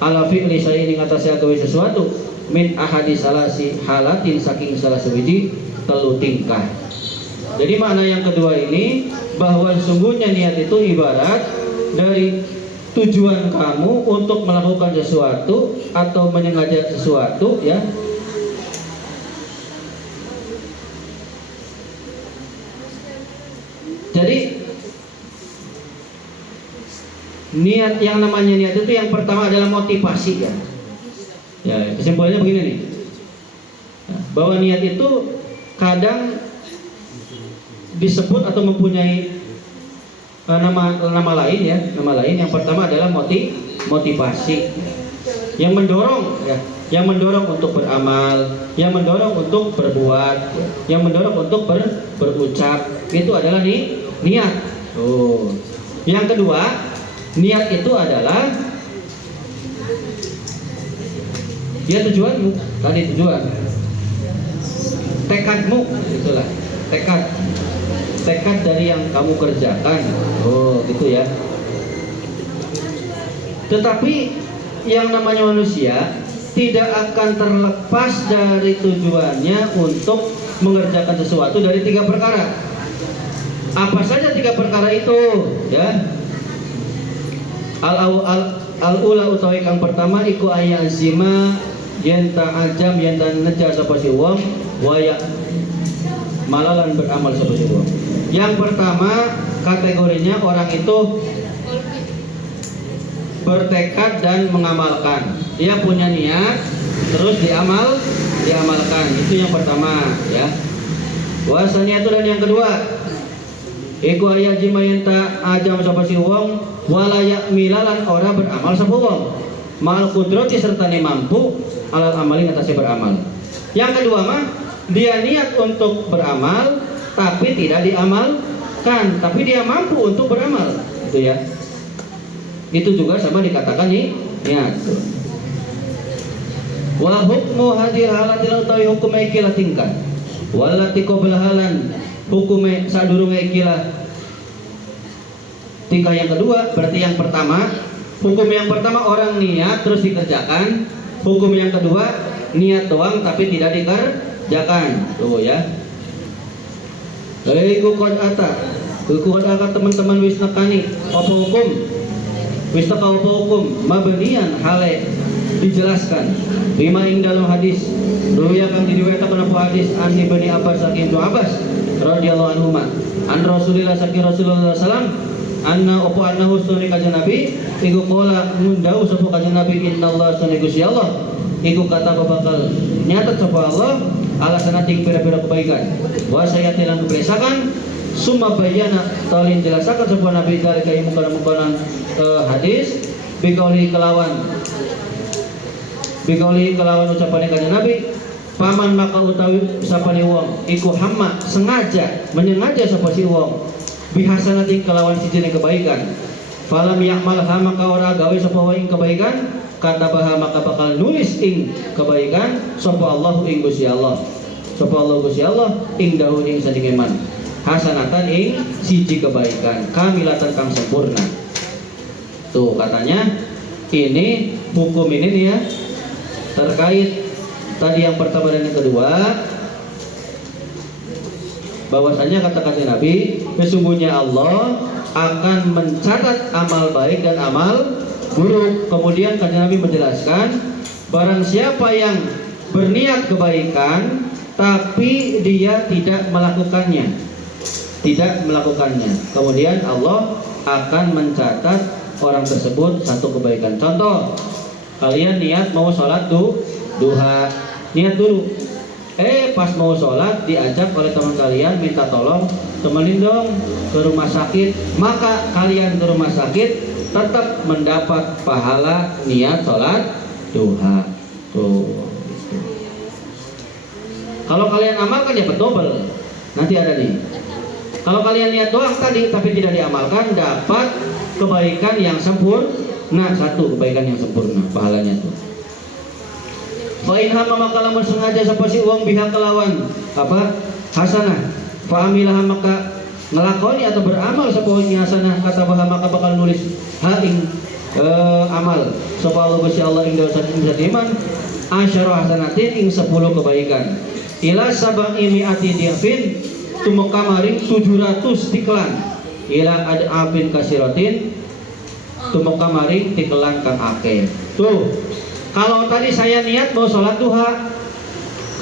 ala fi'li syai'in ngatasi agawe sesuatu min ahadi salasi halatin saking salah sewiji telu tingkah. Jadi makna yang kedua ini bahwa sesungguhnya niat itu ibarat dari tujuan kamu untuk melakukan sesuatu atau menyengaja sesuatu ya. Jadi niat, yang namanya niat itu yang pertama adalah motivasi ya. Ya, kesimpulannya begini nih. Bahwa niat itu kadang disebut atau mempunyai nama lain ya. Nama lain yang pertama adalah motivasi. Yang mendorong ya, yang mendorong untuk beramal, yang mendorong untuk berbuat, yang mendorong untuk berucap, itu adalah niat. Yang kedua, niat itu adalah ya tujuanmu, tadi tujuan, tekadmu, itulah tekad dari yang kamu kerjakan. Gitu ya. Tetapi yang namanya manusia tidak akan terlepas dari tujuannya untuk mengerjakan sesuatu dari 3 perkara. Apa saja 3 perkara itu? Ya. Al-ula utawi kang pertama iku ayazima yen ta'ajam yen neja sapa si wong waya malalan beramal sapa si wong. Yang pertama kategorinya orang itu bertekad dan mengamalkan. Dia punya niat terus diamalkan. Itu yang pertama, ya. Wasanya itu, dan yang kedua iku ayazima yen ta'ajam sapa si wong walayak milalan ora beramal sapa wong ma'al qudrati serta mampu alal amali ngatasi beramal. Yang kedua mah dia niat untuk beramal tapi tidak diamalkan, tapi dia mampu untuk beramal, itu ya. Itu juga sama dikatakan nih niat. Wa hukmu hadhil halatil utawi hukum ikilah tingkat walati qabla halan hukum sadurunge ikilah tingkah yang kedua. Berarti yang pertama, hukum yang pertama orang niat terus dikerjakan. Hukum yang kedua niat doang tapi tidak dikerjakan. Tuh ya. Iku qad ata teman-teman wis nekani apa hukum? Wis teka apa hukum? Mabniyan hale dijelaskan. Bima ing dalam hadis. Ruya kang diriwayatkan apa hadis an Ibnu Abbas saking Ibnu Abbas radhiyallahu anhu an Rasulillah saking Rasulullah sallallahu anna opo annahu sunni kanjeng Nabi iku qala ngundau sapa kanjeng Nabi innallaha sunni Gusti Allah iku kata bakal nyatet sapa Allah alasan ting pira-pira kebaikan wa sayati lan kebesakan summa bayana talin jelasakan sapa Nabi dari kaya mungkon-mungkonan hadis bikauli kelawan ucapan kanjeng Nabi paman maka utawi sapane wong iku hamma menyengaja sapa si wong bihasanatin kelawan sijine kebaikan falam yakmal maka ora gawe sapa wae kebaikan kata baha maka bakal nulis ing kebaikan sapa Allah ing Gusti Allah ing dahun ing sadingeman hasanatan ing siji kebaikan kamilatan kang sempurna. Tuh katanya ini hukum ini nih ya terkait tadi yang pertama dan yang kedua, bahwasanya kata-kata Nabi sesungguhnya Allah akan mencatat amal baik dan amal buruk. Kemudian kata Nabi menjelaskan barang siapa yang berniat kebaikan tapi dia tidak melakukannya, kemudian Allah akan mencatat orang tersebut satu kebaikan. Contoh, kalian niat mau sholat duha, niat dulu. Pas mau sholat diajak oleh teman kalian minta tolong temenin dong ke rumah sakit, maka kalian ke rumah sakit tetap mendapat pahala niat sholat duha. Tuh. Kalau kalian amalkan ya double. Nanti ada nih. Kalau kalian niat doang tadi tapi tidak diamalkan dapat kebaikan yang sempurna, satu kebaikan yang sempurna pahalanya tuh. Fa in hamma maka lamun sengaja sapa si wong biha kelawan apa hasanah fa amilah maka ngelakoni atau beramal sapa wong hasanah kata bah maka bakal nulis ha ing amal sapa Allah Gusti Allah ing dosa iman asyara hasanatin ing 10 kebaikan ila saba'i mi'ati diafin tumeka maring 700 tiklan ila adafin kasiratin tumeka maring tiklan kang akeh. Tuh. Kalau tadi saya niat mau sholat duha,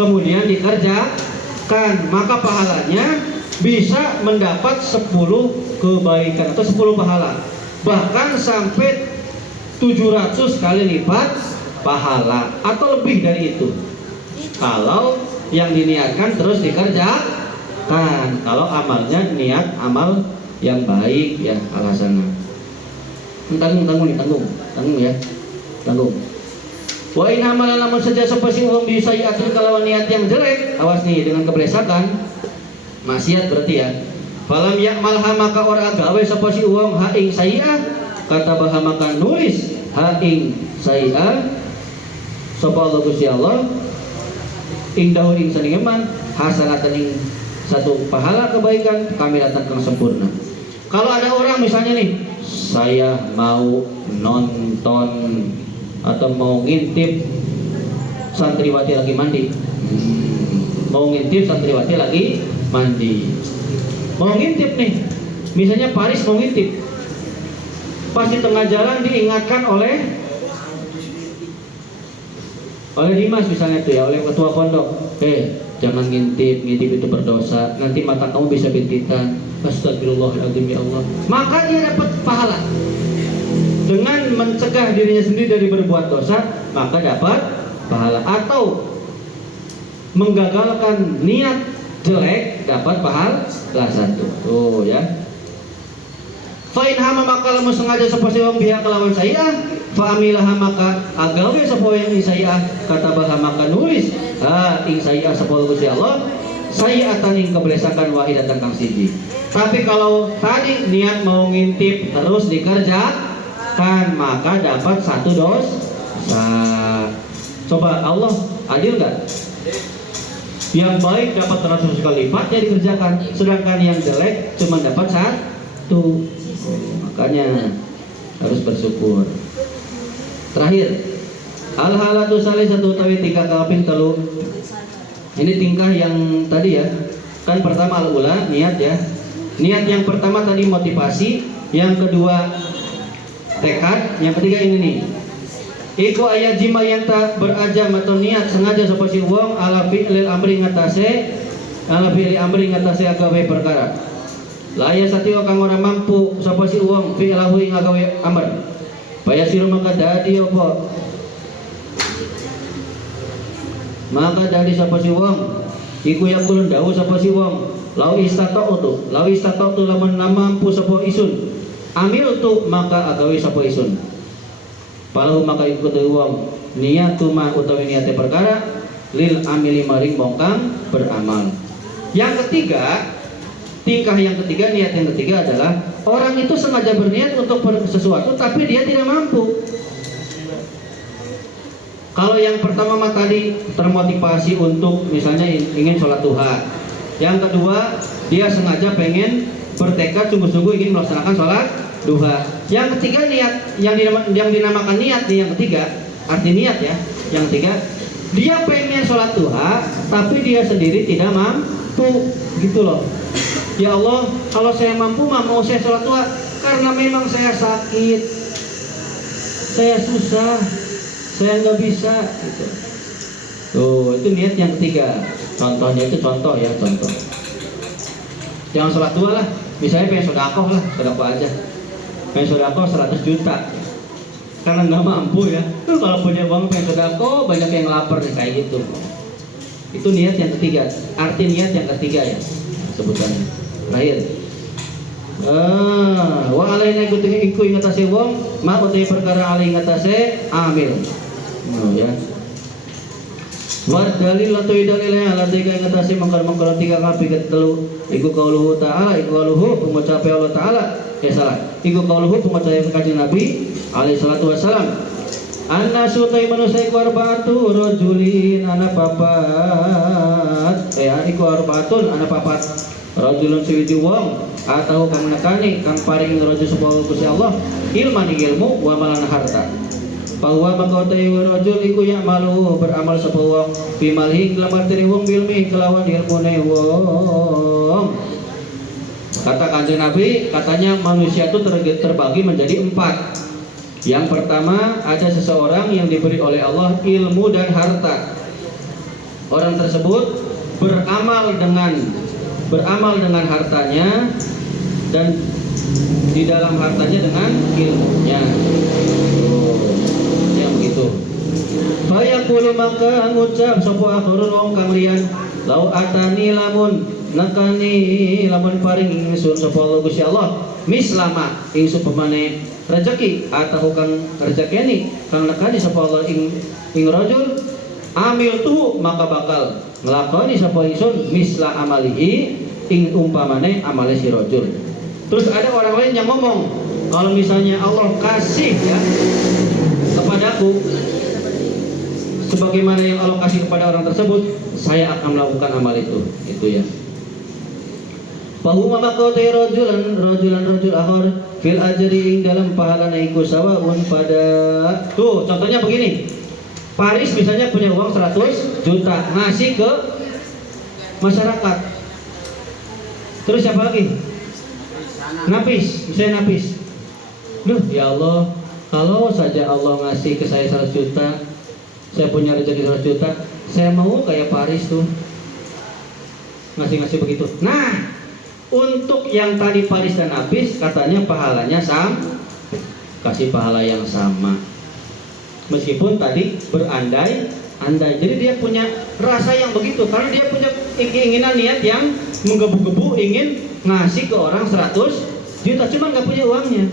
kemudian dikerjakan, maka pahalanya bisa mendapat 10 kebaikan atau 10 pahala. Bahkan sampai 700 kali lipat pahala atau lebih dari itu. Kalau yang diniatkan terus dikerjakan, kalau amalnya niat amal yang baik ya alasannya. Tanggung ya. Wa in amala lamun saja sapa sing wong bisa atur kalawan niat yang jelek, awas nih dengan kebresakan maksiat berarti ya. Falam yakmalha maka ora gawe sapa si wong ha ing sayi'ah kata baha maka nulis ha ing sayi'ah sapa Allah Gusti Allah ing dahun ing saningeman hasanatan ing satu pahala kebaikan kamilatan kang sempurna. Kalau ada orang misalnya nih, saya mau nonton atau mau ngintip santriwati lagi mandi, mau ngintip santriwati lagi mandi. Mau ngintip nih, misalnya Paris mau ngintip, pas di tengah jalan diingatkan oleh Dimas misalnya tuh ya, oleh ketua pondok, jangan ngintip itu berdosa, nanti mata kamu bisa bintitan. Astagfirullahaladzim ya Allah. Maka dia dapat pahala. Dengan mencegah dirinya sendiri dari berbuat dosa, maka dapat pahala. Atau menggagalkan niat jelek, dapat pahala satu. Tuh ya. Fa'in hama maka lamun sengaja sapa wong biha kelawan sayyi'ah, fa amilaha maka agawe sapa yang sayyi'ah, katabaha maka nulis ing sayyi'ah sapa Gusti Allah, sayyi'atan ing kebelesakan wahidatan kang siji. Tapi kalau tadi niat mau ngintip terus dikerjakan, maka dapat satu dosa. Coba Allah adil nggak? Yang baik dapat 100 kali lipatnya dikerjakan, sedangkan yang jelek cuma dapat satu. Makanya harus bersyukur. Terakhir, al-halatu salih satu tawi tingkah kaping telu. Ini tingkah yang tadi ya. Kan pertama al-ula niat ya. Niat yang pertama tadi motivasi, yang kedua tekad, yang ketiga ini nih. Iku ayat jima yang tak berajam atau niat sengaja sapa si wong ala fi'lil amri ngatasé agawe perkara. Laya satio kang ora mampu sapa si wong fi'lahu ing agawe amr. Bayasiru maka dadi apa? Maka dari sapa si wong iku yakulun dawuh sapa si wong lau istata'tu lamun mampu sapa isun amil tu maka agawe sapa isun. Palahu maka ikut wong niatu ma utawi niate perkara lil amili maring bongkang beramal. Yang ketiga, tingkah yang ketiga, niat yang ketiga adalah orang itu sengaja berniat untuk sesuatu tapi dia tidak mampu. Kalau yang pertama tadi termotivasi untuk misalnya ingin sholat duha. Yang kedua, dia sengaja pengen bertekad sungguh-sungguh ingin melaksanakan sholat duha. Yang ketiga niat, yang dinamakan niat nih yang ketiga, arti niat ya. Yang ketiga, dia pengen sholat duha tapi dia sendiri tidak mampu, gitu loh. Ya Allah, kalau saya mampu mau saya sholat duha, karena memang saya sakit, saya susah, saya nggak bisa, gitu. Tuh, itu niat yang ketiga. Contohnya itu contoh. Jangan sholat duha lah, misalnya pengen sedekah aja. Pengen sedekah 100 juta, karena nggak mampu ya. Kalau punya uang pengen sedekah, banyak yang lapar kayak gitu. Itu niat yang ketiga. Arti niat yang ketiga ya sebutannya. Terakhir, wa alaina iku ingatase wong ma utai perkara alai ingatase amil. Ya. Wa dalil atau dalilnya ala tiga ingatase mangkal tiga kapi ketelu iku qauluhu ta'ala iku qauluhu pengucapan Allah Ta'ala salah iku qauluhu pengucapan kanjeng Nabi alaihi salatu wassalam annasu tay manusia iku arba'atu rajulin ana papat iku arba'atun ana papat rajulun sewiji wong atau kang nekani kang paring rajul sapa Gusti Allah ilman ilmu wa malan harta. Bahwa maka utai rajul iku ya malu beramal sapa wong bimalhi kelawan teri wong bilmi kelawan ilmune wong. Kata kanjeng Nabi, katanya manusia itu terbagi menjadi 4. Yang pertama, ada seseorang yang diberi oleh Allah ilmu dan harta. Orang tersebut beramal dengan hartanya dan di dalam hartanya dengan ilmunya. Yang begitu. Fayaqulu maka ngucap sapa akhirun wong kang liyan lau atani lamun nakani lamun paring ingsun sapa Allah Gusti Allah mislama ing supamane rezeki atau kang rezekeni kang nekani sapa Allah ing rajul amil tu maka bakal nglakoni sapa ingsun misla amalihi ing umpamane amale si rajul. Terus ada orang lain yang ngomong, kalau misalnya Allah kasih ya kepadaku sebagaimana yang Allah kasih kepada orang tersebut, saya akan melakukan amal itu ya. Bahwa maka rajul akhar fil ajri ing dalam pahala iku sawaun pada. Tuh, contohnya begini. Paris misalnya punya uang 100 juta, ngasih ke masyarakat. Terus siapa lagi? Napis, misalnya napis. Duh, ya Allah, kalau saja Allah ngasih ke saya 100 juta, saya punya rezeki 100 juta, saya mau kayak Paris tuh, ngasih begitu. Nah, untuk yang tadi Paris dan Napis, katanya pahalanya sama, kasih pahala yang sama. Meskipun tadi berandai-andai, jadi dia punya rasa yang begitu, karena dia punya keinginan niat yang menggebu-gebu ingin ngasih ke orang 100 juta, cuman nggak punya uangnya.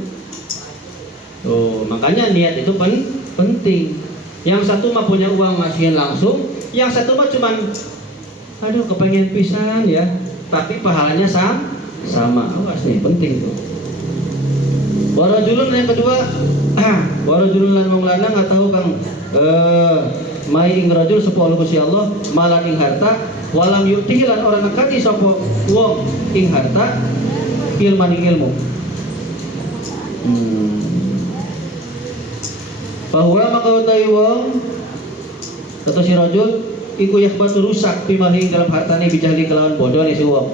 Tuh, makanya niat itu penting. Yang satu mah punya uang ngasihin langsung, yang satu mah cuman aduh kepengen pisan ya, tapi pahalanya sama. Awas nih, penting tuh. Warajulun yang kedua, warajulun lan wong lanang nggak tahu kang mai ing rajul sapa Gusti Allah malan ing harta walam yu'tihi lan ora nekani sapa wong ing harta ilman ing ilmu. Bahwa maka utawi wong kata si rajul iku yakhbatu rusak pimahi dalam hartane bijahli kelawan bodoh nih si wong.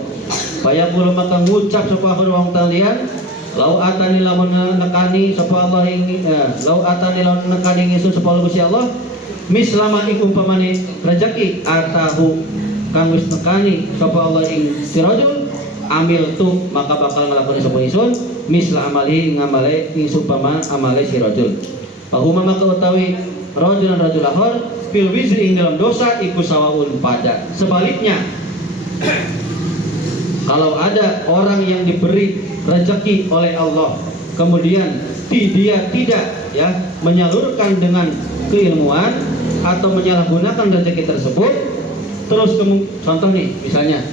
Bayang kulo maka ngucap sapa akhir wong talian lau atani lamun nekani sapa Allah ing lau atani lamun nekani ingsun sapa Gusti Allah mislama iku umpamane rezeki atahu kang wis nekani sapa Allah ing si rajul amil tu maka bakal nglakoni sapa ingsun misla amali ngamale ing supama amale si rajul. Bahuma maka utawi rajul akhir fil wizri ing dalam dosa iku sawaun pada. Sebaliknya, kalau ada orang yang diberi rezeki oleh Allah, kemudian dia tidak ya menyalurkan dengan keilmuan atau menyalahgunakan rezeki tersebut, terus contoh nih, misalnya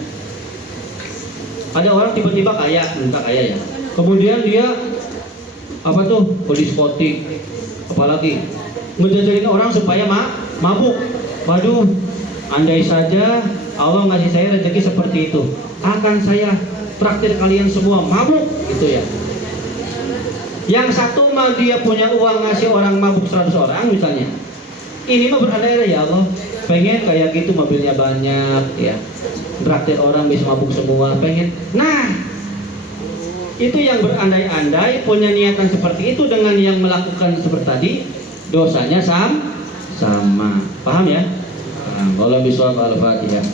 ada orang tiba-tiba minta kaya ya, kemudian dia apa tuh diskotik, apalagi ngejajarin orang supaya mabuk. Waduh, andai saja Allah ngasih saya rezeki seperti itu, akan saya traktir kalian semua mabuk gitu ya. Yang satu mah dia punya uang ngasih orang mabuk 100 orang misalnya. Ini mah berandai-andai ya Allah, pengen kayak gitu, mobilnya banyak ya, traktir orang bisa mabuk semua, pengen. Nah, itu yang berandai-andai punya niatan seperti itu dengan yang melakukan seperti tadi, dosanya sama. Paham ya? Paham. Walau bisawab al-Fatihah.